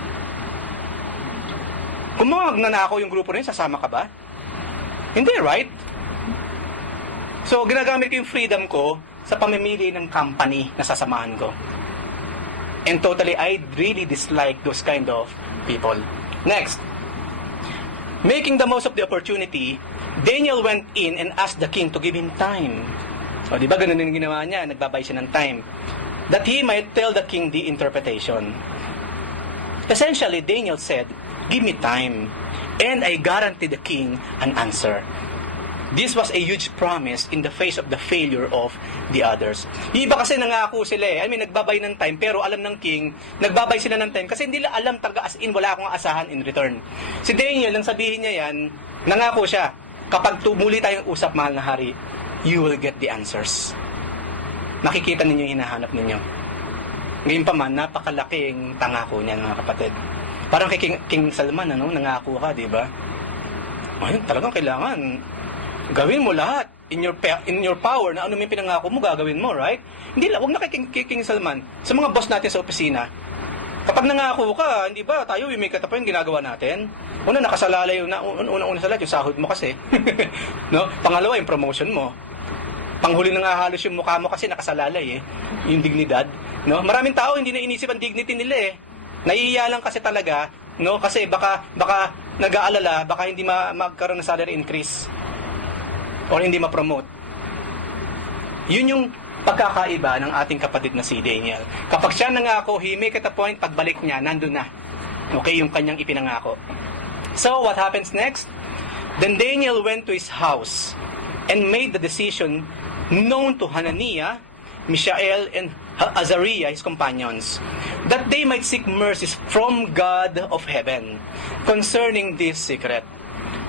Kung magnanakaw yung grupo rin, sasama ka ba? Hindi, right? So, ginagamit ko yung freedom ko sa pamimili ng company na sasamahan ko. And totally, I really dislike those kind of people. Next. Making the most of the opportunity, Daniel went in and asked the king to give him time. O, di ba ganun yung ginawa niya? Nagbabay siya ng time. That he might tell the king the interpretation. Essentially, Daniel said, give me time, and I guarantee the king an answer. This was a huge promise in the face of the failure of the others. Yung iba kasi nangako sila eh. I mean, nagbabay ng time, pero alam ng king, nagbabay sila ng time kasi hindi nila alam talaga as in, wala akong asahan in return. Si Daniel, nang sabihin niya yan, nangako siya, kapag muli tayong usap, mahal na hari, you will get the answers. Makikita ninyo yung hinahanap ninyo. Ngayon pa man, napakalaking tangako niya, mga kapatid. Parang kay King Salman, nangako ka, di ba? Ayun, talagang kailangan gawin mo lahat in your power na ano may pinangako mo, gagawin mo, right? Hindi lang, huwag na kay King Salman. Sa mga boss natin sa opisina, kapag nangako ka, hindi ba, tayo, we make it up yung ginagawa natin. Una, nakasalalay yung, una sa lahat, yung sahod mo kasi. No? Pangalawa, yung promotion mo. Panghuli na nga halos yung mukha mo kasi nakasalalay eh. Yung dignidad. No? Maraming tao hindi na inisip ang dignity nila eh. Naiiya lang kasi talaga, no? Kasi baka nag-aalala, baka hindi magkaroon ng salary increase. Or hindi ma-promote. Yun yung pagkakaiba ng ating kapatid na si Daniel. Kapag siya nangako, he make it a point, pagbalik niya, nandun na. Okay, yung kanyang ipinangako. So, what happens next? Then Daniel went to his house and made the decision known to Hananiah, Mishael, and Azariah, his companions, that they might seek mercies from God of heaven concerning this secret,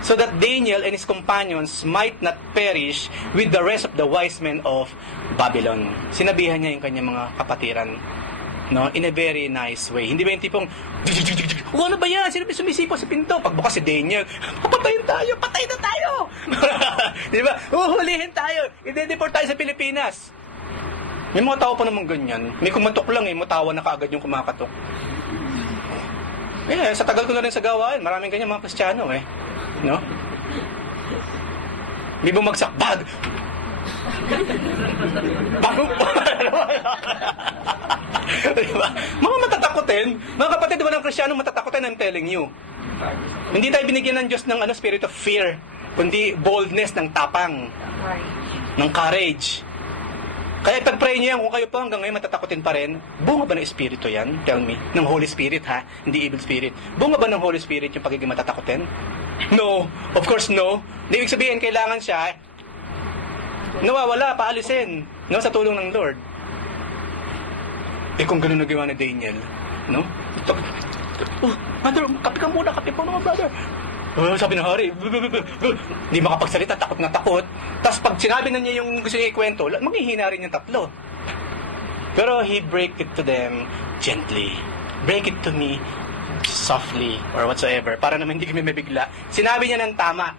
so that Daniel and his companions might not perish with the rest of the wise men of Babylon. Sinabihan niya yung kanyang mga kapatiran, no, in a very nice way. Hindi ba yung tipong, ano ba yan? Sino ba sumisipo sa pinto? Pagbukas si Daniel, papatayin tayo, patay na tayo! Di ba? Uhulihin tayo, i-deport tayo sa Pilipinas. May mga tao pa naman ganyan. May kumatok lang eh, matawa na kaagad yung kumakatok. Eh, sa tagal ko na rin sa gawain, maraming ganyan mga Kristiyano eh. No? May bumagsak, bag! Diba? Mga matatakotin, mga kapatid, walang Kristiyano matatakotin, I'm telling you. Hindi tayo binigyan ng Diyos ng spirit of fear, kundi boldness, ng tapang, ng courage. Kaya pag-pray niyo yan, kung kayo pa hanggang ngayon matatakotin pa rin, bunga ba ng Espiritu yan? Tell me. Ng Holy Spirit ha? Hindi evil spirit. Bunga ba ng Holy Spirit yung pagiging matatakotin? No. Of course no. Hindi ibig sabihin, kailangan siya nawawala, paalisin. No? Sa tulong ng Lord. Eh kung ganun nagawa ni Daniel, no? Brother, kape ka muna, kape po mga brother. Sabi ng hari, hindi makapagsalita, takot na takot. Tapos pag sinabi na niya yung gusto niya ikwento, maghihina rin yung tatlo. Pero he break it to them gently. Break it to me softly or whatsoever. Para naman hindi kami mabigla. Sinabi niya ng tama.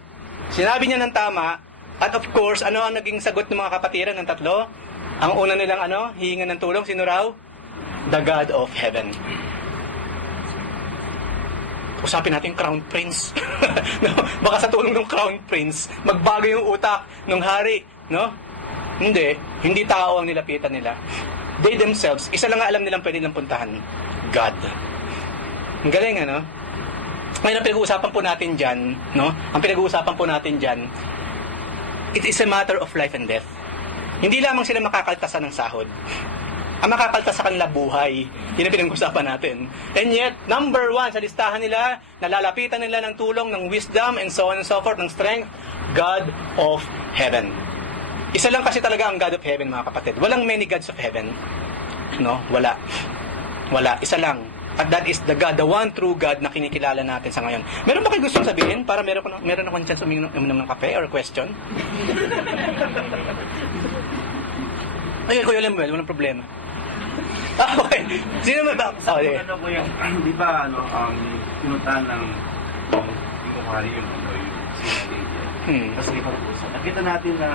Sinabi niya ng tama, at of course, ano ang naging sagot ng mga kapatiran ng tatlo? Ang una nilang hihingan ng tulong, sino raw? The God of Heaven. Usapin natin yung Crown Prince. No? Baka sa tulong ng Crown Prince, magbago yung utak ng hari. No? Hindi tao ang nilapitan nila. They themselves, isa lang nga alam nilang pwede nilang puntahan. God. Ang galing, ano? Ngayon, ang pinag-uusapan po natin dyan, no? Ang pinag-uusapan po natin dyan, it is a matter of life and death. Hindi lamang sila makakaltasan ng sahod. Ang makakaltas sa kanila buhay. Yun ang pinag-uusapan natin. And yet, number 1 sa listahan nila, nalalapitan nila ng tulong, ng wisdom, and so on and so forth, ng strength, God of Heaven. Isa lang kasi talaga ang God of Heaven, mga kapatid. Walang many gods of heaven. No? Wala. Isa lang. At that is the God, the one true God na kinikilala natin sa ngayon. Meron ba kayo gustong sabihin? Para meron akong chance uminom ng kape or question? Ay, Kuya Lemuel, walang problema. Okay. Sino ba? Okay. Ano ko yung, di ba, pinuntahan ng kumari yung sinalay. Tapos ipag-usap. Nakita natin na,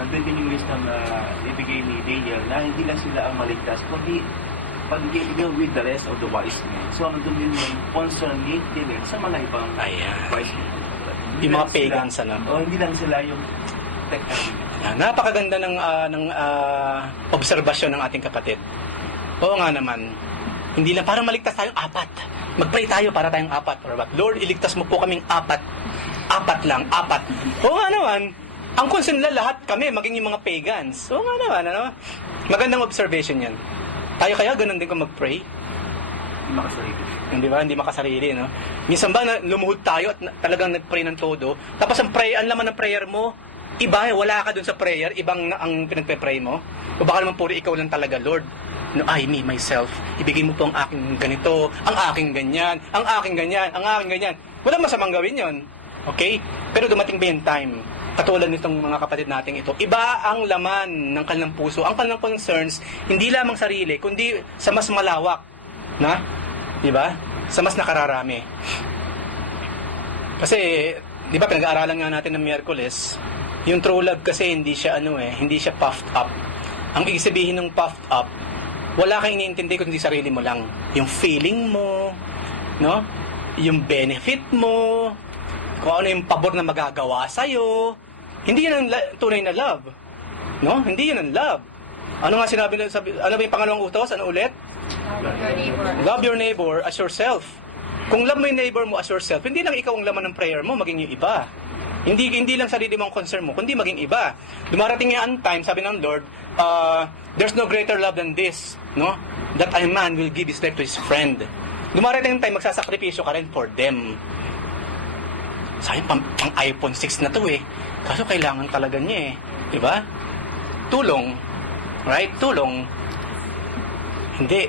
nandun din yung wisdom na ibigay ni Daniel na hindi lang sila ang maligtas, kundi pag-ibigay with the rest of the wise men. So, nandun din yung concern ni Daniel sa mga ibang wise men. Yung mga pagans, hindi lang sila yung napakaganda ng obserbasyon ng ating kapatid. Oo nga naman. Hindi lang parang maligtas tayong 4. Mag-pray tayo para tayong 4. Or what? Lord, iligtas mo po kaming 4. 4 lang, 4. Oo nga naman. Ang concern nila lahat kami, maging yung mga pagans. Oo nga naman, Magandang observation yan. Tayo kaya ganun din kung mag-pray? makasarili. Di ba? Hindi makasarili, no? Minsan ba lumuhod tayo at talagang nag-pray ng todo, tapos ang laman ng prayer mo, iba, wala ka dun sa prayer, ibang ang pinagpe-pray mo. O baka naman puro ikaw lang talaga, Lord. No, I, me, myself. Ibigay mo po ang aking ganito, ang aking ganyan, ang aking ganyan, ang aking ganyan. Walang masamang gawin yon. Okay? Pero dumating ba yung time, katulad nitong mga kapatid nating ito, iba ang laman ng kanilang puso, ang kanilang concerns, hindi lamang sarili, kundi sa mas malawak. Na? Di ba? Sa mas nakararami. Kasi, di ba, pinag-aaralan nga natin ng Miyerkules, yung true love kasi hindi siya hindi siya puffed up. Ang ibig sabihin ng puffed up, wala kang iniintindi kundi sarili mo lang. Yung feeling mo, no? Yung benefit mo, kung ano yung pabor na magagawa sa'yo. Hindi yun ang tunay na love. No? Hindi yun ang love. Ano nga sinabi, ano ba yung pangalawang utos? Ano ulit? Love your neighbor as yourself. Kung love mo yung neighbor mo as yourself, hindi lang ikaw ang laman ng prayer mo, maging yung iba. Hindi lang sarili mong concern mo, kundi maging iba. Dumarating nga ang time, sabi ng Lord, there's no greater love than this, no? That a man will give his life to his friend. Dumarating ang time, magsasakripisyo ka rin for them. Sayang, pang iPhone 6 na to Kaso kailangan talaga niya Diba? Tulong. Right? Tulong. Hindi.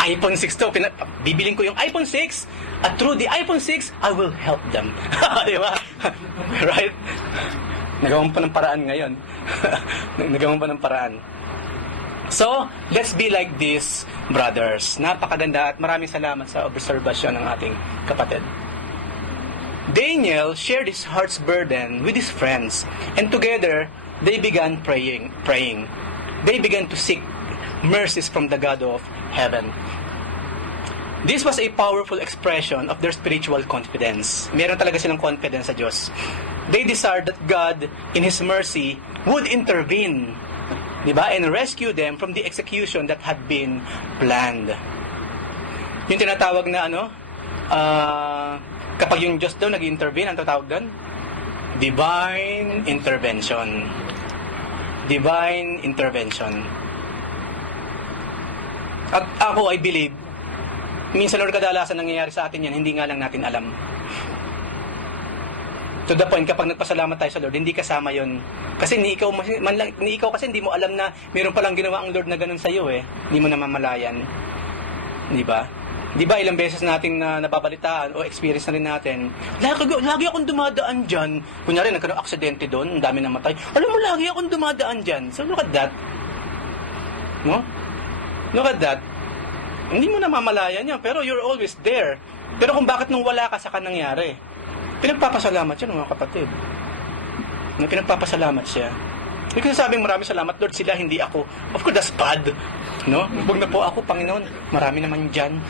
iPhone 6 to. Bibiling ko yung iPhone 6 at through the iPhone 6, I will help them. Diba? Right? Nagawan pa ng paraan ngayon. Nagawan pa ng paraan. So, let's be like this, brothers. Napakaganda at maraming salamat sa obserbasyon ng ating kapatid. Daniel shared his heart's burden with his friends, and together, they began praying. They began to seek mercies from the God of heaven. This was a powerful expression of their spiritual confidence. Meron talaga silang confidence sa Diyos. They desired that God, in His mercy, would intervene, diba? And rescue them from the execution that had been planned. Yung tinatawag na kapag yung Diyos daw nag-intervene, ang tatawag doon? Divine intervention. Divine intervention. At ako, I believe, minsan or kadalasan nangyayari sa atin yan, hindi nga lang natin alam. To the point, kapag nagpasalamat tayo sa Lord, hindi kasama yon. Kasi ni ikaw kasi hindi mo alam na mayroon palang ginawa ang Lord na ganun sa iyo Hindi mo namamalayan. Di ba? Di ba ilang beses nating nababalitaan o experience na rin natin, lagi akong dumadaan dyan. Kunyari, nagkaroon aksidente doon, ang dami namatay. Alam mo, lagi akong dumadaan dyan. So, look at that. No? Look at that. Hindi mo namamalayan yan, pero you're always there. Pero kung bakit nung wala ka, saka nangyari. Pinagpapasalamat siya, mga kapatid. Pinagpapasalamat siya. Hindi ko sabing maraming salamat, Lord, sila, hindi ako. Of course, that's bad. No? Huwag na po ako, Panginoon. Marami naman dyan.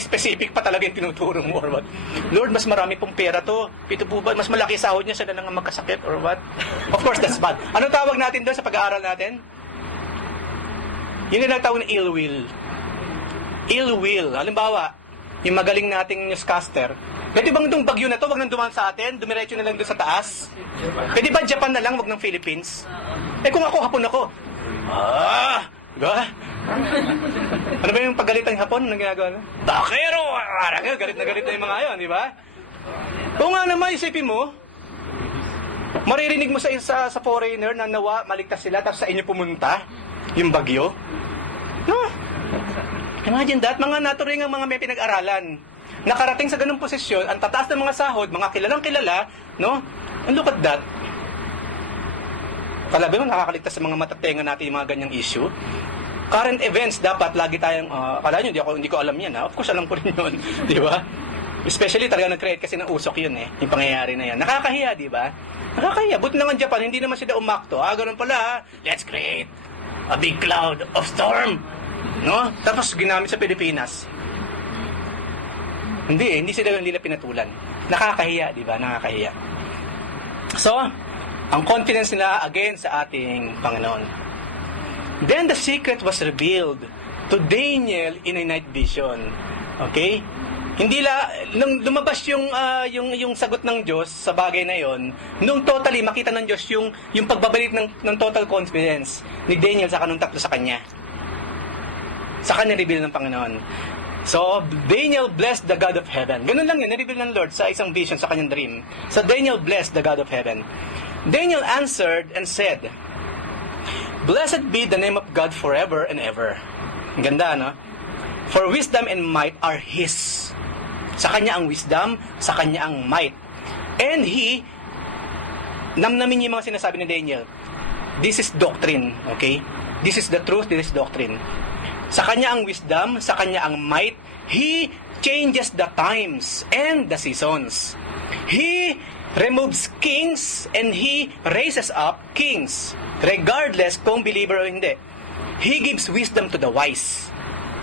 Specific pa talaga yung tinuturo mo or what. Lord, mas marami pong pera to. Ito po ba? Mas malaki sahod niya, sila nang magkasakit or what? Of course, that's bad. Anong tawag natin doon sa pag-aaral natin? Yun yung tawag na ill will. Ill will. Halimbawa, yung magaling nating newscaster, pwede bang itong bagyo na to, wag nang dumaan sa atin, dumiretso na lang doon sa taas? Pwede ba Japan na lang, wag ng Philippines? Kung ako, Hapon ako. Diba? Ano ba yung paggalitan ng Hapon? Anong ginagawa na? Bakero! Galit na yung mga yun, di ba? Kung nga naman, isipin mo, maririnig mo sa foreigner na nawa, maligtas sila, tapos sa inyo pumunta, yung bagyo. No? Imagine that, mga naturing ang mga may pinag-aralan. Nakarating sa ganung posisyon, ang tataas ng mga sahod, mga kilalang kilala, no? And look at that. Talabi mo, nakakaligtas sa mga matatenga natin yung mga ganyang issue. Current events, dapat lagi tayong, akala nyo, hindi ko alam yan, ha? Of course, alam ko rin yun, di ba? Especially, talaga nag-create kasi ng usok yun, yung pangyayari na yan. Nakakahiya, di ba? Nakakahiya. Buti naman Japan, hindi naman sila umakto. Ganun pala, ha? Let's create a big cloud of storm. No? Tapos ginamit sa Pilipinas. Hindi nila pinatulan. Nakakahiya, di ba? Nakakahiya. So, ang confidence nila again sa ating Panginoon. Then the secret was revealed to Daniel in a night vision. Okay? Nung lumabas yung sagot ng Diyos sa bagay na yon, nung totally makita ng Diyos yung pagbabalik ng total confidence ni Daniel sa kanong tatlo sa kanya. Sa kanya reveal ng Panginoon. So, Daniel blessed the God of heaven. Ganun lang yun, na-reveal ng Lord sa isang vision, sa kanyang dream. So, Daniel blessed the God of heaven. Daniel answered and said, Blessed be the name of God forever and ever. Ang ganda, no? For wisdom and might are His. Sa kanya ang wisdom, sa kanya ang might. And He, namnamin niya yung mga sinasabi ni Daniel. This is doctrine, okay? This is the truth, this is doctrine. Sa kanya ang wisdom, sa kanya ang might. He changes the times and the seasons. He removes kings and He raises up kings, regardless kung believer o hindi. He gives wisdom to the wise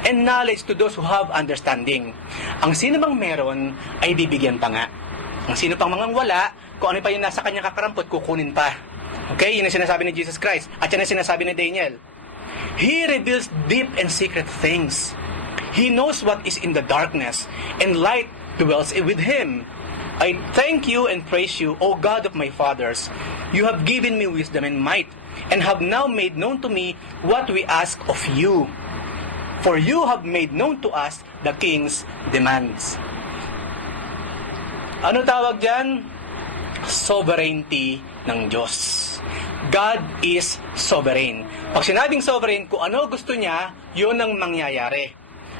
and knowledge to those who have understanding. Ang sino bang meron ay bibigyan pa nga. Ang sino pang mga wala, kung ano pa yung nasa kanyang kakarampot, kukunin pa. Okay? Yun ang sinasabi ni Jesus Christ. At yan ang sinasabi ni Daniel. He reveals deep and secret things. He knows what is in the darkness, and light dwells with Him. I thank you and praise you, O God of my fathers. You have given me wisdom and might, and have now made known to me what we ask of you. For you have made known to us the king's demands. Ano tawag dyan? Sovereignty ng Diyos. God is sovereign. Pag sinabing sovereign, kung ano gusto niya, yun ang mangyayari.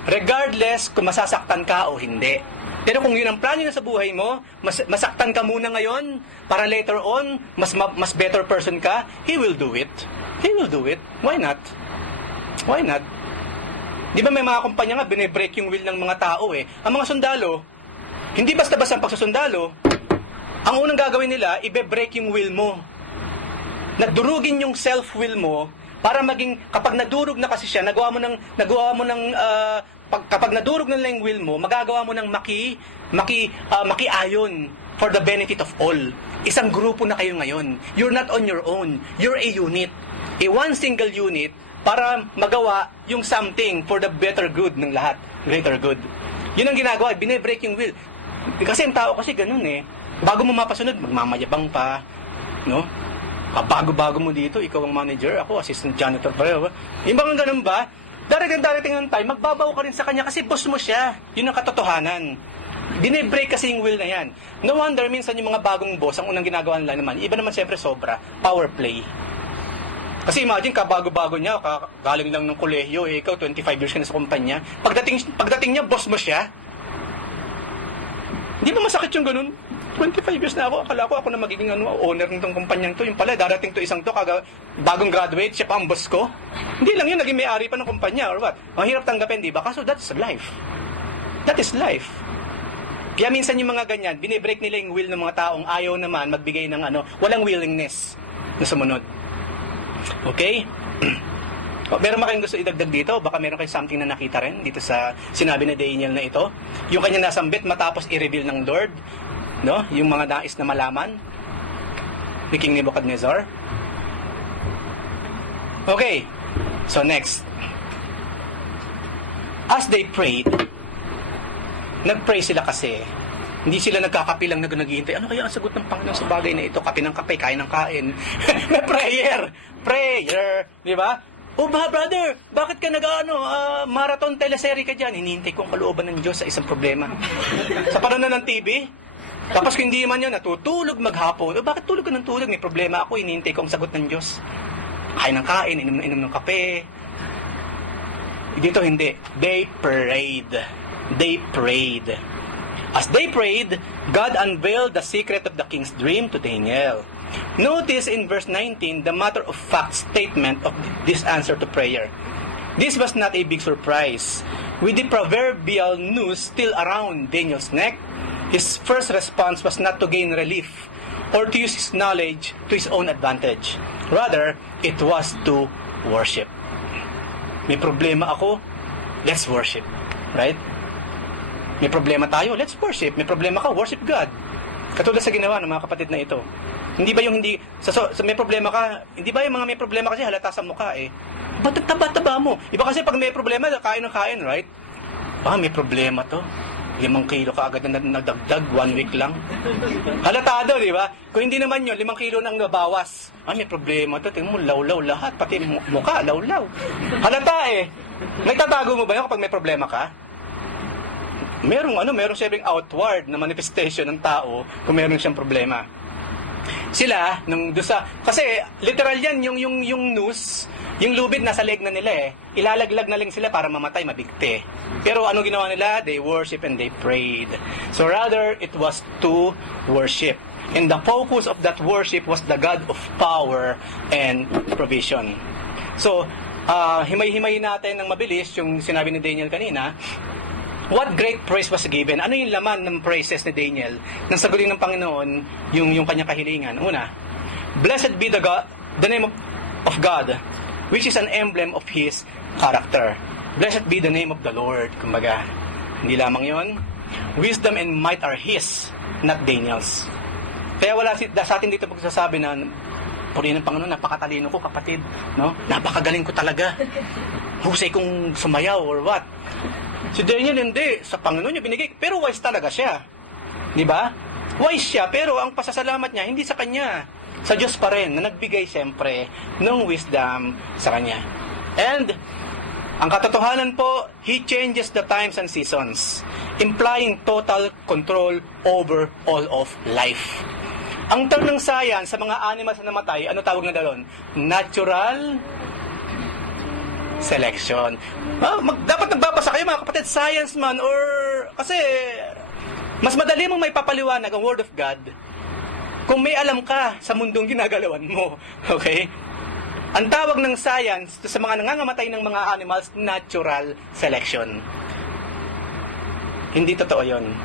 Regardless kung masasaktan ka o hindi. Pero kung yun ang plano niya sa buhay mo, masaktan ka muna ngayon, para later on, mas better person ka, He will do it. He will do it. Why not? Why not? Di ba may mga kumpanya nga, binibreak yung will ng mga tao eh. Ang mga sundalo, hindi basta-basta ang pagsusundalo, ang unang gagawin nila, ibe-break yung will mo. Nadurugin yung self-will mo para maging, kapag nadurog na kasi siya, kapag nadurog na lang yung will mo, magagawa mo ng makiayon for the benefit of all. Isang grupo na kayo ngayon. You're not on your own. You're a unit. A one single unit para magawa yung something for the better good ng lahat. Greater good. Yun ang ginagawa. Binebreak yung will. Kasi ang tao kasi ganun eh. Bago mo mapasunod, magmamayabang pa. No? Bago-bago mo dito, ikaw ang manager, ako assistant janitor pa rin. Yung bang ganun ba? Darating ng time, magbabaw ka rin sa kanya kasi boss mo siya. Yun ang katotohanan. Dinebreak kasi yung will na yan. No wonder, minsan yung mga bagong boss, ang unang ginagawa nila naman, iba naman siyempre sobra, power play. Kasi imagine, kabago-bago niya, galing lang ng kolehiyo, ikaw 25 years ka na sa kumpanya. Pagdating niya, boss mo siya. Hindi ba masakit yung ganun? 25 years na ako, akala ko ako na magiging owner nitong kumpanyang to. Yung pala, darating to isang to, bagong graduate, siya pa ang boss ko. Hindi lang yun, naging may-ari pa ng kumpanya or what. Ang hirap tanggapin, di ba? Kaso that's life. That is life. Kaya minsan yung mga ganyan, binibreak nila yung will ng mga taong ayaw naman magbigay ng walang willingness na sumunod. Okay? Meron ba kayong gusto idagdag dito? Baka meron kayong something na nakita rin dito sa sinabi ni Daniel na ito. Yung kanya nasambit matapos i-reveal ng Lord, no? Yung mga nais na malaman ni King Nebuchadnezzar. Okay. So next. As they prayed, nag-pray sila kasi. Hindi sila nagkakapilang na naghihintay. Ano kaya ang sagot ng Panginoon sa bagay na ito? Kape ng kape, kain ng kain. May prayer. Prayer. Di ba? Oh, brother, bakit ka marathon teleserye ka dyan? Hinihintay ko ang kalooban ng Diyos sa isang problema. Sa panonood ng TV, tapos kung hindi man yun, natutulog maghapon. Bakit tulog ka ng tulog? May problema ako, hinihintay ko ang sagot ng Diyos. Kain ng kain, inom ng kape. Dito hindi. They prayed. They prayed. As they prayed, God unveiled the secret of the king's dream to Daniel. Notice in verse 19 the matter-of-fact statement of this answer to prayer. This was not a big surprise. With the proverbial noose still around Daniel's neck, his first response was not to gain relief or to use his knowledge to his own advantage. Rather, it was to worship. May problema ako, let's worship. Right? May problema tayo, let's worship. May problema ka, worship God. Katulad sa ginawa ng mga kapatid na ito. Hindi ba yung may problema ka, hindi ba yung mga may problema kasi halata sa mukha eh. Ba't taba-taba mo? Iba kasi pag may problema, kain ng kain, right? May problema to. 5 kilo ka agad na nadagdag, 1 week lang. Halatado, di ba? Kung hindi naman yun, 5 kilo nang nabawas. May problema to. Tingnan mo, lawlaw lahat. Pati mukha, lawlaw. Halata eh. Nagtatago mo ba yun kapag may problema ka? Merong siyang outward na manifestation ng tao kung meron siyang problema. Sila, kasi literal yan, yung noose, yung lubid nasa leg na nila eh. Ilalaglag na lang sila para mamatay, mabigti. Pero ano ginawa nila? They worship and they prayed. So rather, it was to worship. And the focus of that worship was the God of power and provision. So, himay-himay natin ng mabilis yung sinabi ni Daniel kanina. What great praise was given? Ano yung laman ng praises ni Daniel nang sagutin ng Panginoon yung kanyang kahilingan? Una, blessed be the name of God, which is an emblem of His character. Blessed be the name of the Lord. Kumbaga, hindi lamang yon. Wisdom and might are His, not Daniel's. Kaya wala sa atin dito pagsasabi na purihin ng Panginoon, napakatalino ko kapatid, no? Napakagaling ko talaga. Husay kong sumayaw or what? Si Daniel hindi, sa Panginoon niya binigay, pero wise talaga siya. Di ba? Wise siya, pero ang pasasalamat niya hindi sa kanya, sa Diyos pa rin na nagbigay siyempre ng wisdom sa kanya. And ang katotohanan po, He changes the times and seasons, implying total control over all of life. Ang term ng science sa mga animals na namatay, ano tawag na doon? Natural selection. Dapat nagbabasa kayo mga kapatid, science man, or kasi mas madali mong may papaliwanag ang Word of God kung may alam ka sa mundong ginagalawan mo. Okay? Ang tawag ng science sa mga nangangamatay ng mga animals, natural selection. Hindi totoo yon.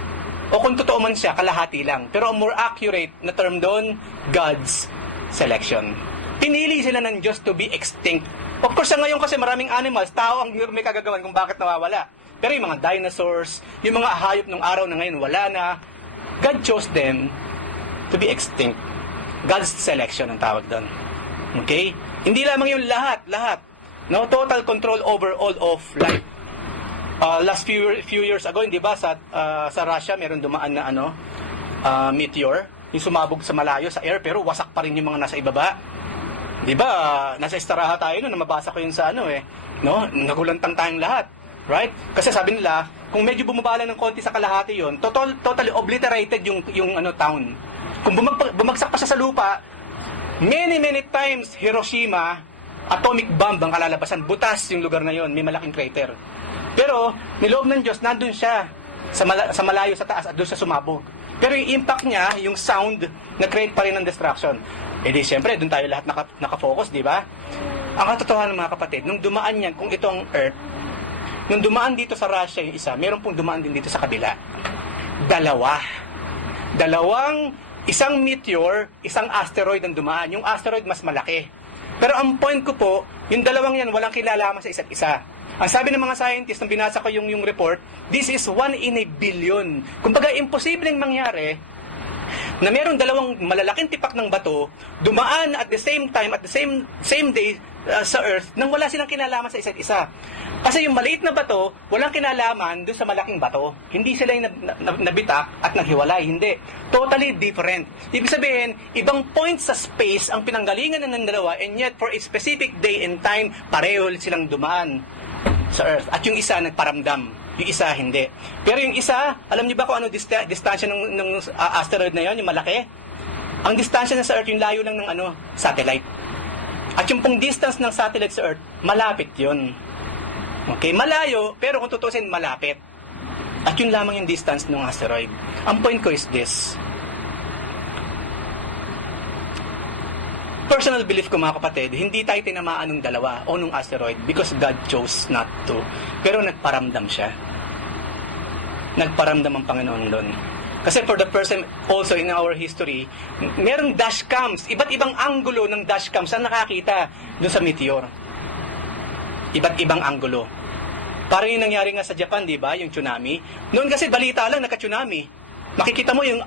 O kung totoo man siya, kalahati lang. Pero ang more accurate na term doon, God's selection. Pinili sila ng Diyos to be extinct. Of course, sa ngayon kasi maraming animals, tao ang may kagagawan kung bakit nawawala. Pero yung mga dinosaurs, yung mga hayop ng araw na ngayon, wala na. God chose them to be extinct. God's selection ang tawag doon. Okay? Hindi lamang yung lahat. No, total control over all of life. Last few years ago, hindi ba, sa Russia, meron dumaan na meteor, yung sumabog sa malayo, sa air, pero wasak pa rin yung mga nasa ibaba. Di ba, nasa Estaraha tayo na mabasa ko yun sa no? Nagulantang tayong lahat. Right? Kasi sabi nila, kung medyo bumabala ng konti sa kalahati yun, totally obliterated yung town. Kung bumagsak pa siya sa lupa, many times Hiroshima, atomic bomb ang kalalabasan, butas yung lugar na yun, may malaking crater. Pero, niloob ng Diyos, nandun siya sa malayo sa taas at doon siya sumabog. Pero yung impact niya, yung sound, na-create pa rin ng destruction. Eh di, siyempre, doon tayo lahat nakafocus, di ba? Ang katotohanan mga kapatid, nung dumaan yan, kung ito ang Earth, nung dumaan dito sa Russia yung isa, meron pong dumaan din dito sa kabila. Dalawang, isang meteor, isang asteroid ang dumaan. Yung asteroid mas malaki. Pero ang point ko po, yung dalawang yan walang kinalaman sa isa't isa. Ang sabi ng mga scientists, nung binasa ko yung report, this is 1 in a billion. Kumbaga, imposibleng mangyari na meron dalawang malalaking tipak ng bato dumaan at the same time, at the same day sa Earth nang wala silang kinalaman sa isa't isa. Kasi yung maliit na bato, walang kinalaman doon sa malaking bato. Hindi sila yung nabitak at naghiwalay. Hindi. Totally different. Ibig sabihin, ibang point sa space ang pinanggalingan ng dalawa, and yet for a specific day and time, pareho silang dumaan sa Earth. At yung isa nagparamdam. Yung isa hindi. Pero yung isa, alam niyo ba kung ano distansya ng asteroid na yon, yung malaki? Ang distansya na sa Earth, yung layo lang ng satellite. At yung pong distance ng satellite sa Earth, malapit yun. Okay, malayo, pero kung tutusin, malapit. At yun lamang yung distance ng asteroid. Ang point ko is this. Personal belief ko mga kapatid, hindi tayo tinamaan ng dalawa o nung asteroid because God chose not to. Pero nagparamdam siya. Nagparamdam ang Panginoon doon. Kasi for the first time also in our history, merong dashcams, iba't ibang anggulo ng dashcams ang nakakita doon sa meteor. Iba't ibang anggulo. Parang yung nangyari nga sa Japan, di ba? Yung tsunami. Noon kasi balita lang, nagka-tsunami. Makikita mo yung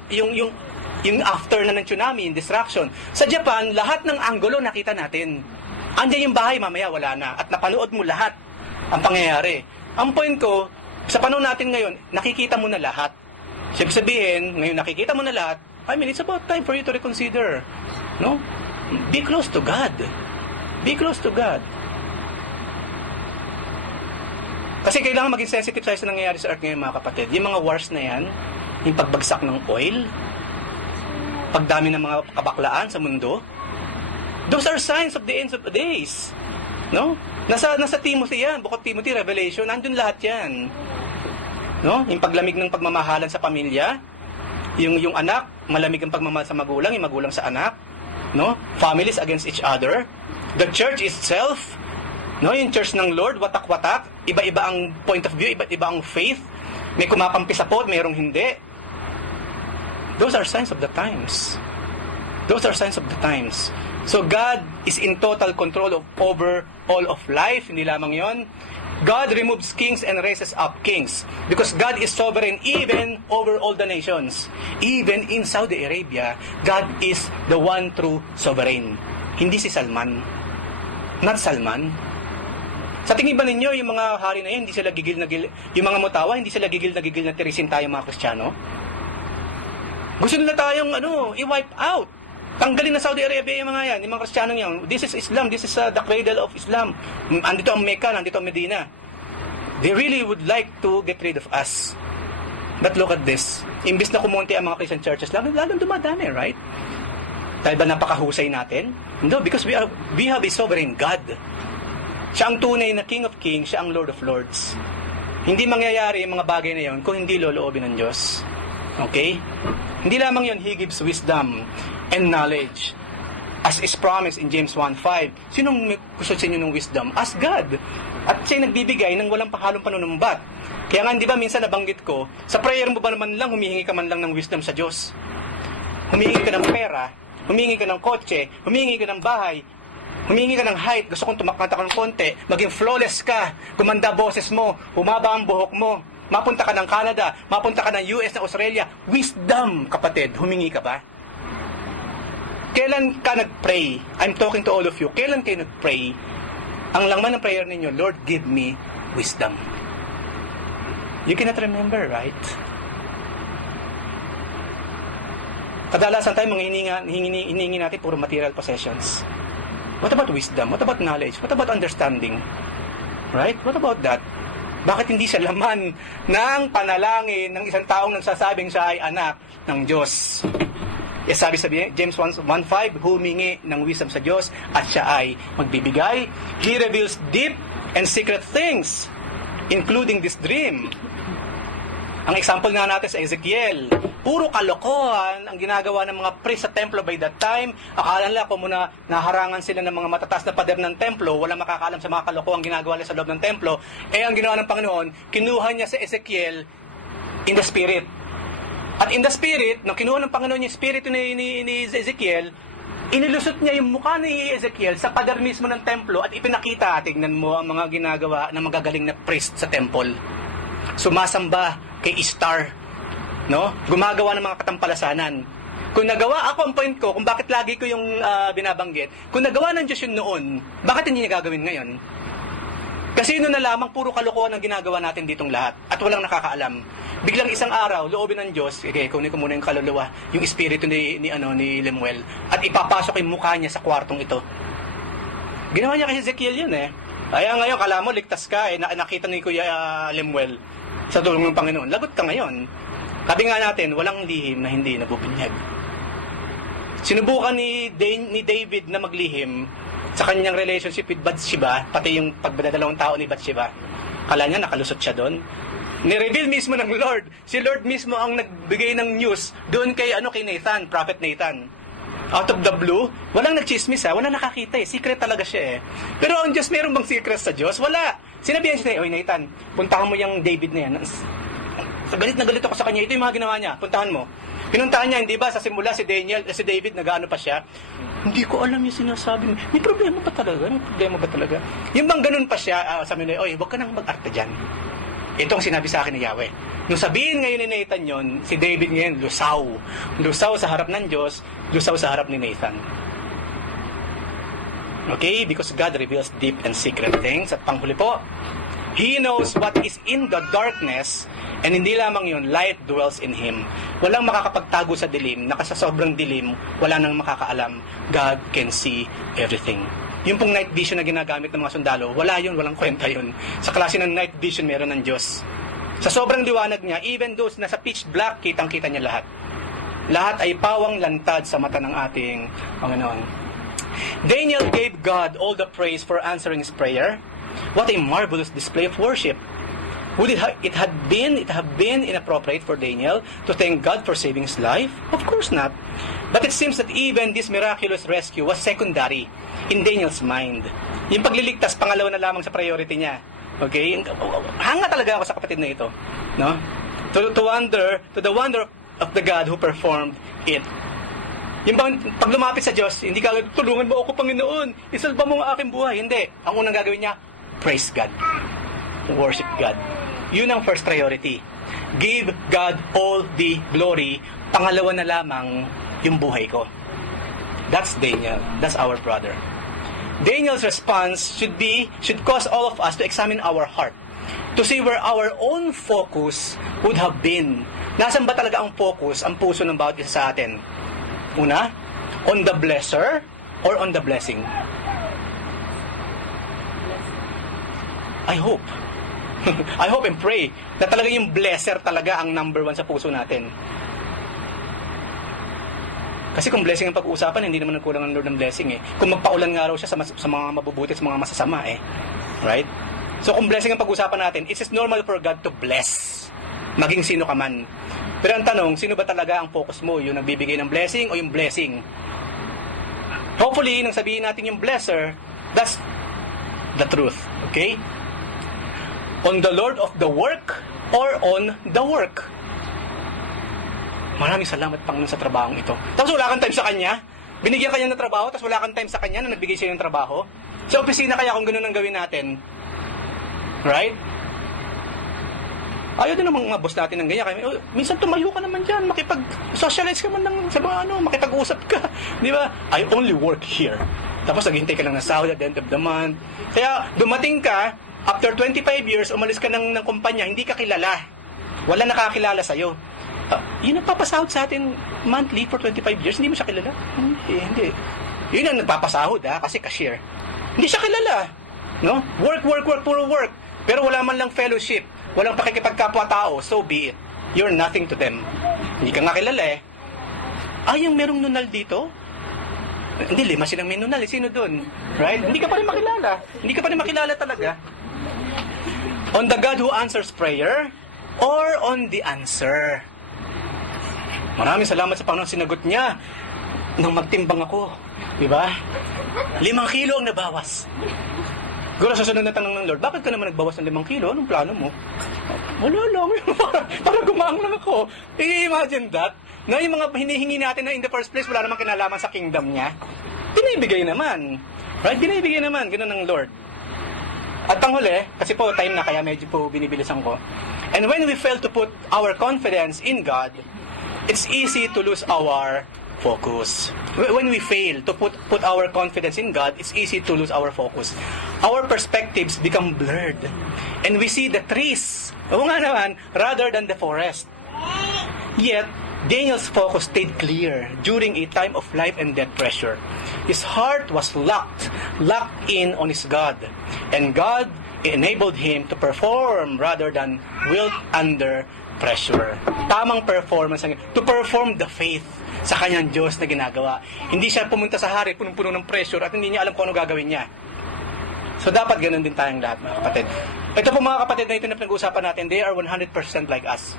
after na ng tsunami, yung destruction. Sa Japan, lahat ng anggulo nakita natin. Andiyan yung bahay, mamaya wala na. At napanood mo lahat ang pangyayari. Ang point ko, sa panahon natin ngayon, nakikita mo na lahat. Sabi sabihin, ngayon nakikita mo na lahat, I mean, it's about time for you to reconsider. No? Be close to God. Be close to God. Kasi kailangan maging sensitive tayo sa nangyayari sa Earth ngayon, mga kapatid. Yung mga wars na yan, yung pagbagsak ng oil, pagdami ng mga kabaklaan sa mundo, those are signs of the ends of the days. No? Nasa Timothy yan, Book of Timothy, Revelation, nandun lahat yan. No? Yung paglamig ng pagmamahalan sa pamilya, yung anak, malamig ang pagmamahal sa magulang, yung magulang sa anak, no? Families against each other, the church itself, no? Yung church ng Lord, watak-watak, iba-iba ang point of view, iba-iba ang faith, may kumakampi sa pod, mayroong hindi. Those are signs of the times. Those are signs of the times. So God is in total control over all of life. Hindi lamang yon. God removes kings and raises up kings. Because God is sovereign even over all the nations. Even in Saudi Arabia, God is the one true sovereign. Hindi si Salman. Not Salman. Sa tingin ba ninyo, yung mga hari na yan, hindi sila gigil na gigil, yung mga mutawa, hindi sila gigil na tirisin tayo mga Kristiyano? Gusto nila tayong i-wipe out. Tanggalin na Saudi Arabia yung mga yan, yung mga Kristiyanong yan. This is Islam, this is the cradle of Islam. Andito ang Mecca, andito ang Medina. They really would like to get rid of us. But look at this. Imbis na kumunti ang mga Christian churches, lalong dumadami, right? Dahil ba napakahusay natin? No, because we have a sovereign God. Siya ang tunay na King of Kings, siya ang Lord of Lords. Hindi mangyayari yung mga bagay na yon kung hindi loloobin ng Diyos. Okay? Hindi lamang yon, He gives wisdom and knowledge. As is promised in James 1:5. Sinong gusto sa inyo ng wisdom? Ask God. At siya nagbibigay ng walang pahalong panunumbat. Kaya nga, di ba, minsan nabanggit ko, sa prayer mo ba naman lang, humihingi ka man lang ng wisdom sa Diyos? Humihingi ka ng pera, humihingi ka ng kotse, humihingi ka ng bahay, humihingi ka ng height, gusto kong tumakanta ka ng konti, maging flawless ka, gumanda boses mo, humaba ang buhok mo, mapunta ka ng Canada, mapunta ka ng US, na Australia. Wisdom, kapatid, humingi ka ba? Kailan ka nag-pray? I'm talking to all of you. Kailan kayo nag-pray? Ang laman ng prayer ninyo, Lord, give me wisdom. You cannot remember, right? Kadalasan tayo mga hiningi natin puro material possessions. What about wisdom? What about knowledge? What about understanding? Right? What about that? Bakit hindi siya laman ng panalangin ng isang taong nagsasabing siya ay anak ng Diyos? Yes, sabi sa James 1:5, humingi ng wisdom sa Diyos at siya ay magbibigay. He reveals deep and secret things, including this dream. Ang example nga natin sa Ezekiel, puro kalokohan ang ginagawa ng mga priest sa templo by that time. Akala nila kung muna naharangan sila ng mga matataas na pader ng templo, walang makakaalam sa mga kalokohan ginagawa nila sa loob ng templo. Ang ginawa ng Panginoon, kinuha niya sa Ezekiel in the spirit. At in the spirit, nung kinuha ng Panginoon yung spirito ni Ezekiel, inilusot niya yung mukha ni Ezekiel sa pader mismo ng templo at ipinakita, tignan mo ang mga ginagawa ng magagaling na priest sa temple. Sumasamba kay Ishtar, no? Gumagawa ng mga katampalasanan. Kung nagawa, ako ang point ko, kung bakit lagi ko yung binabanggit, kung nagawa ng Diyos yun noon, bakit hindi niya gagawin ngayon? Kasi yun na lamang, puro kalokohan ang ginagawa natin ditong lahat at walang nakakaalam. Biglang isang araw, loobin ng Diyos, kunin ko muna yung kaluluwa, yung espiritu ni Lemuel, at ipapasok yung mukha niya sa kwartong ito. Ginawa niya kay Ezekiel yun eh. Kaya ngayon, kala mo, ligtas ka eh, nakita ni Kuya Lemuel sa tulong ng Panginoon. Lagot ka ngayon. Sabi nga natin, walang lihim na hindi nabubunyag. Sinubukan ni David na maglihim sa kanyang relationship with Bathsheba, pati yung pagbadadalawang tao ni Bathsheba. Kala niya nakalusot siya doon. Ni-reveal mismo ng Lord. Si Lord mismo ang nagbigay ng news doon kay Nathan, Prophet Nathan. Out of the blue, walang nagchismis walang nakakita eh. Secret talaga siya eh. Pero ang Diyos, meron bang secret sa Diyos? Wala. Sinabihan siya, oy Nathan, puntahan mo yung David na yan. Galit na galit ako sa kanya. Ito yung mga ginawa niya. Puntahan mo. Pinuntahan niya, hindi ba, sa simula si David, nag-ano pa siya? Hindi ko alam yung sinasabi. May problema ba talaga? Yung bang ganun pa siya, sabi niya, oy, huwag ka nang mag-arte dyan. Ito ang sinabi sa akin ni Yahweh. Nung sabihin ngayon ni Nathan yon, si David ngayon, lusaw. Lusaw sa harap ng Diyos, lusaw sa harap ni Nathan. Okay? Because God reveals deep and secret things. At panghuli po, He knows what is in the darkness, and hindi lamang yun, light dwells in Him. Walang makakapagtago sa dilim, sa sobrang dilim, wala nang makakaalam. God can see everything. Yung pong night vision na ginagamit ng mga sundalo, wala yun, walang kwenta yun. Sa klase ng night vision, meron ng Diyos. Sa sobrang liwanag niya, even those nasa pitch black, kitang-kita niya lahat. Lahat ay pawang lantad sa mata ng ating Panginoon. Daniel gave God all the praise for answering his prayer. What a marvelous display of worship. Would it have been inappropriate for Daniel to thank God for saving his life? Of course not. But it seems that even this miraculous rescue was secondary in Daniel's mind. Yung pagliligtas, pangalawa na lamang sa priority niya. Okay? Hanga talaga ako sa kapatid na ito. No? To the wonder of the God who performed it. Yung pag lumapit sa Diyos, hindi ka, tulungan mo ako, Panginoon, isalba mo ang aking buhay. Hindi. Ang unang gagawin niya, praise God. Worship God. Yun ang first priority. Give God all the glory. Pangalawa na lamang yung buhay ko. That's Daniel. That's our brother. Daniel's response should cause all of us to examine our heart, to see where our own focus would have been. Nasaan ba talaga ang focus, ang puso ng bawat isa sa atin? Una, on the blesser or on the blessing? I hope and pray na talaga yung blesser talaga ang number one sa puso natin. Kasi kung blessing ang pag-uusapan, hindi naman nagkulang ang Lord ng blessing eh. Kung magpaulan nga raw siya sa mga mabubuti at sa mga masasama eh. Right? So kung blessing ang pag-uusapan natin, it is normal for God to bless. Maging sino ka man. Pero ang tanong, sino ba talaga ang focus mo? Yung nagbibigay ng blessing o yung blessing? Hopefully, nang sabihin natin yung blesser, that's the truth. Okay? On the Lord of the work or on the work? Maraming salamat, Panginoon, sa trabahong ito. Tapos wala kang time sa Kanya? Binigyan ka niya ng trabaho, tapos wala kang time sa Kanya na nagbigay siya ng trabaho? Sa opisina kaya kung ganoon ang gawin natin? Right? Ayaw din ng mga boss natin ng ganyan. Minsan tumayo ka naman dyan, makipag-socialize ka man sa mga makipag-usap ka. Di ba? I only work here. Tapos naghintay ka lang ng sahod at the end of the month. Kaya dumating ka, after 25 years, umalis ka ng kumpanya, hindi ka kilala. Wala nakakilala sa'yo. Yun ang papasahod sa atin monthly for 25 years, hindi mo siya kilala? Hindi. Yun ang nagpapasahod kasi cashier. Hindi siya kilala. No? Work, puro work. Pero wala man lang fellowship. Walang pakikipagkapwa-tao, so be it. You're nothing to them. Hindi ka nga kilala eh. Yung merong nunal dito? Hindi, 5 silang may nunal. Sino dun? Right? Hindi ka pa rin makilala. Hindi ka pa rin makilala talaga. On the God who answers prayer or on the answer? Maraming salamat sa Panginoon, sinagot niya nang magtimbang ako. Diba? 5 kilo ang nabawas. Siguro sa sunod na tanong ng Lord, bakit ka naman nagbawas ng 5 kilo? Anong plano mo? Wala lang. para gumaang lang ako. I-imagine that. Na yung mga hinihingi natin na in the first place, wala namang kinalaman sa kingdom niya. Binibigay naman. Right? Binibigay naman. Ganun ng Lord. At panghuli, kasi po time na kaya medyo po binibilisan ko. And when we fail to put our confidence in God, it's easy to lose our focus. When we fail to put our confidence in God, it's easy to lose our focus. Our perspectives become blurred. And we see the trees, oo nga naman, rather than the forest. Yet, Daniel's focus stayed clear during a time of life and death pressure. His heart was locked in on his God. And God enabled him to perform rather than wilt under pressure. Tamang performance, to perform the faith sa kanyang Diyos na ginagawa. Hindi siya pumunta sa hari, punong-puno ng pressure at hindi niya alam kung ano gagawin niya. So dapat ganun din tayong lahat, mga kapatid. Ito po mga kapatid na ito na pinag-uusapan natin, they are 100% like us.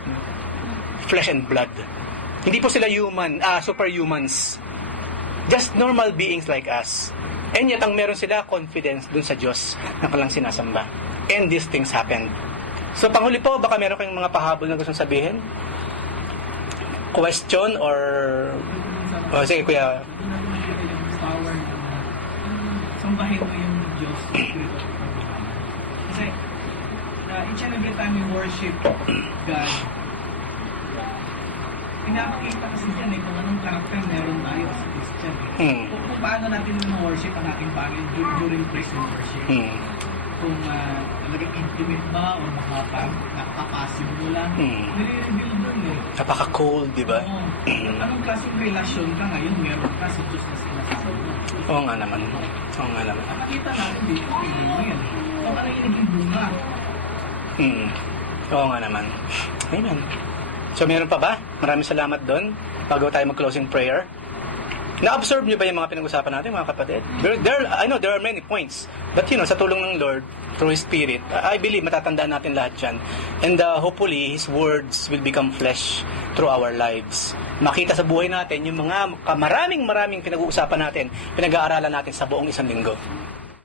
Flesh and blood. Hindi po sila superhumans. Just normal beings like us. And yet, ang meron sila confidence dun sa Diyos na kanilang sinasamba. And these things happened. So, panghuli po, baka meron kayong mga pahabol na gustong sabihin? Question or... Oh, sige, kuya. Power na sambahin mo yung Diyos. Kasi, each and every time we worship God, pinapakita kasi dyan kung anong character meron tayo as a Christian. Kung paano natin worship ang ating Panginoon during praise and worship. Kung talagang intimate ba o nakaka-passive mo lang. Nire-reveal dun eh. Napaka-cold, di ba? Oo. Anong klaseng relasyon ka ngayon meron ka sa Diyos na sinasabi mo? Oo nga naman. Oo nga naman. Ang nakita natin dito, tingnan mo yan. Kung ano yung naging bunga. Oo nga naman. Amen. So, meron pa ba? Maraming salamat doon. Bago tayo mag-closing prayer. Na-observe niyo ba yung mga pinag-usapan natin, mga kapatid? I know there are many points. But, sa tulong ng Lord, through His Spirit, I believe matatandaan natin lahat yan. And hopefully, His words will become flesh through our lives. Makita sa buhay natin yung mga maraming pinag-uusapan natin, pinag-aaralan natin sa buong isang linggo.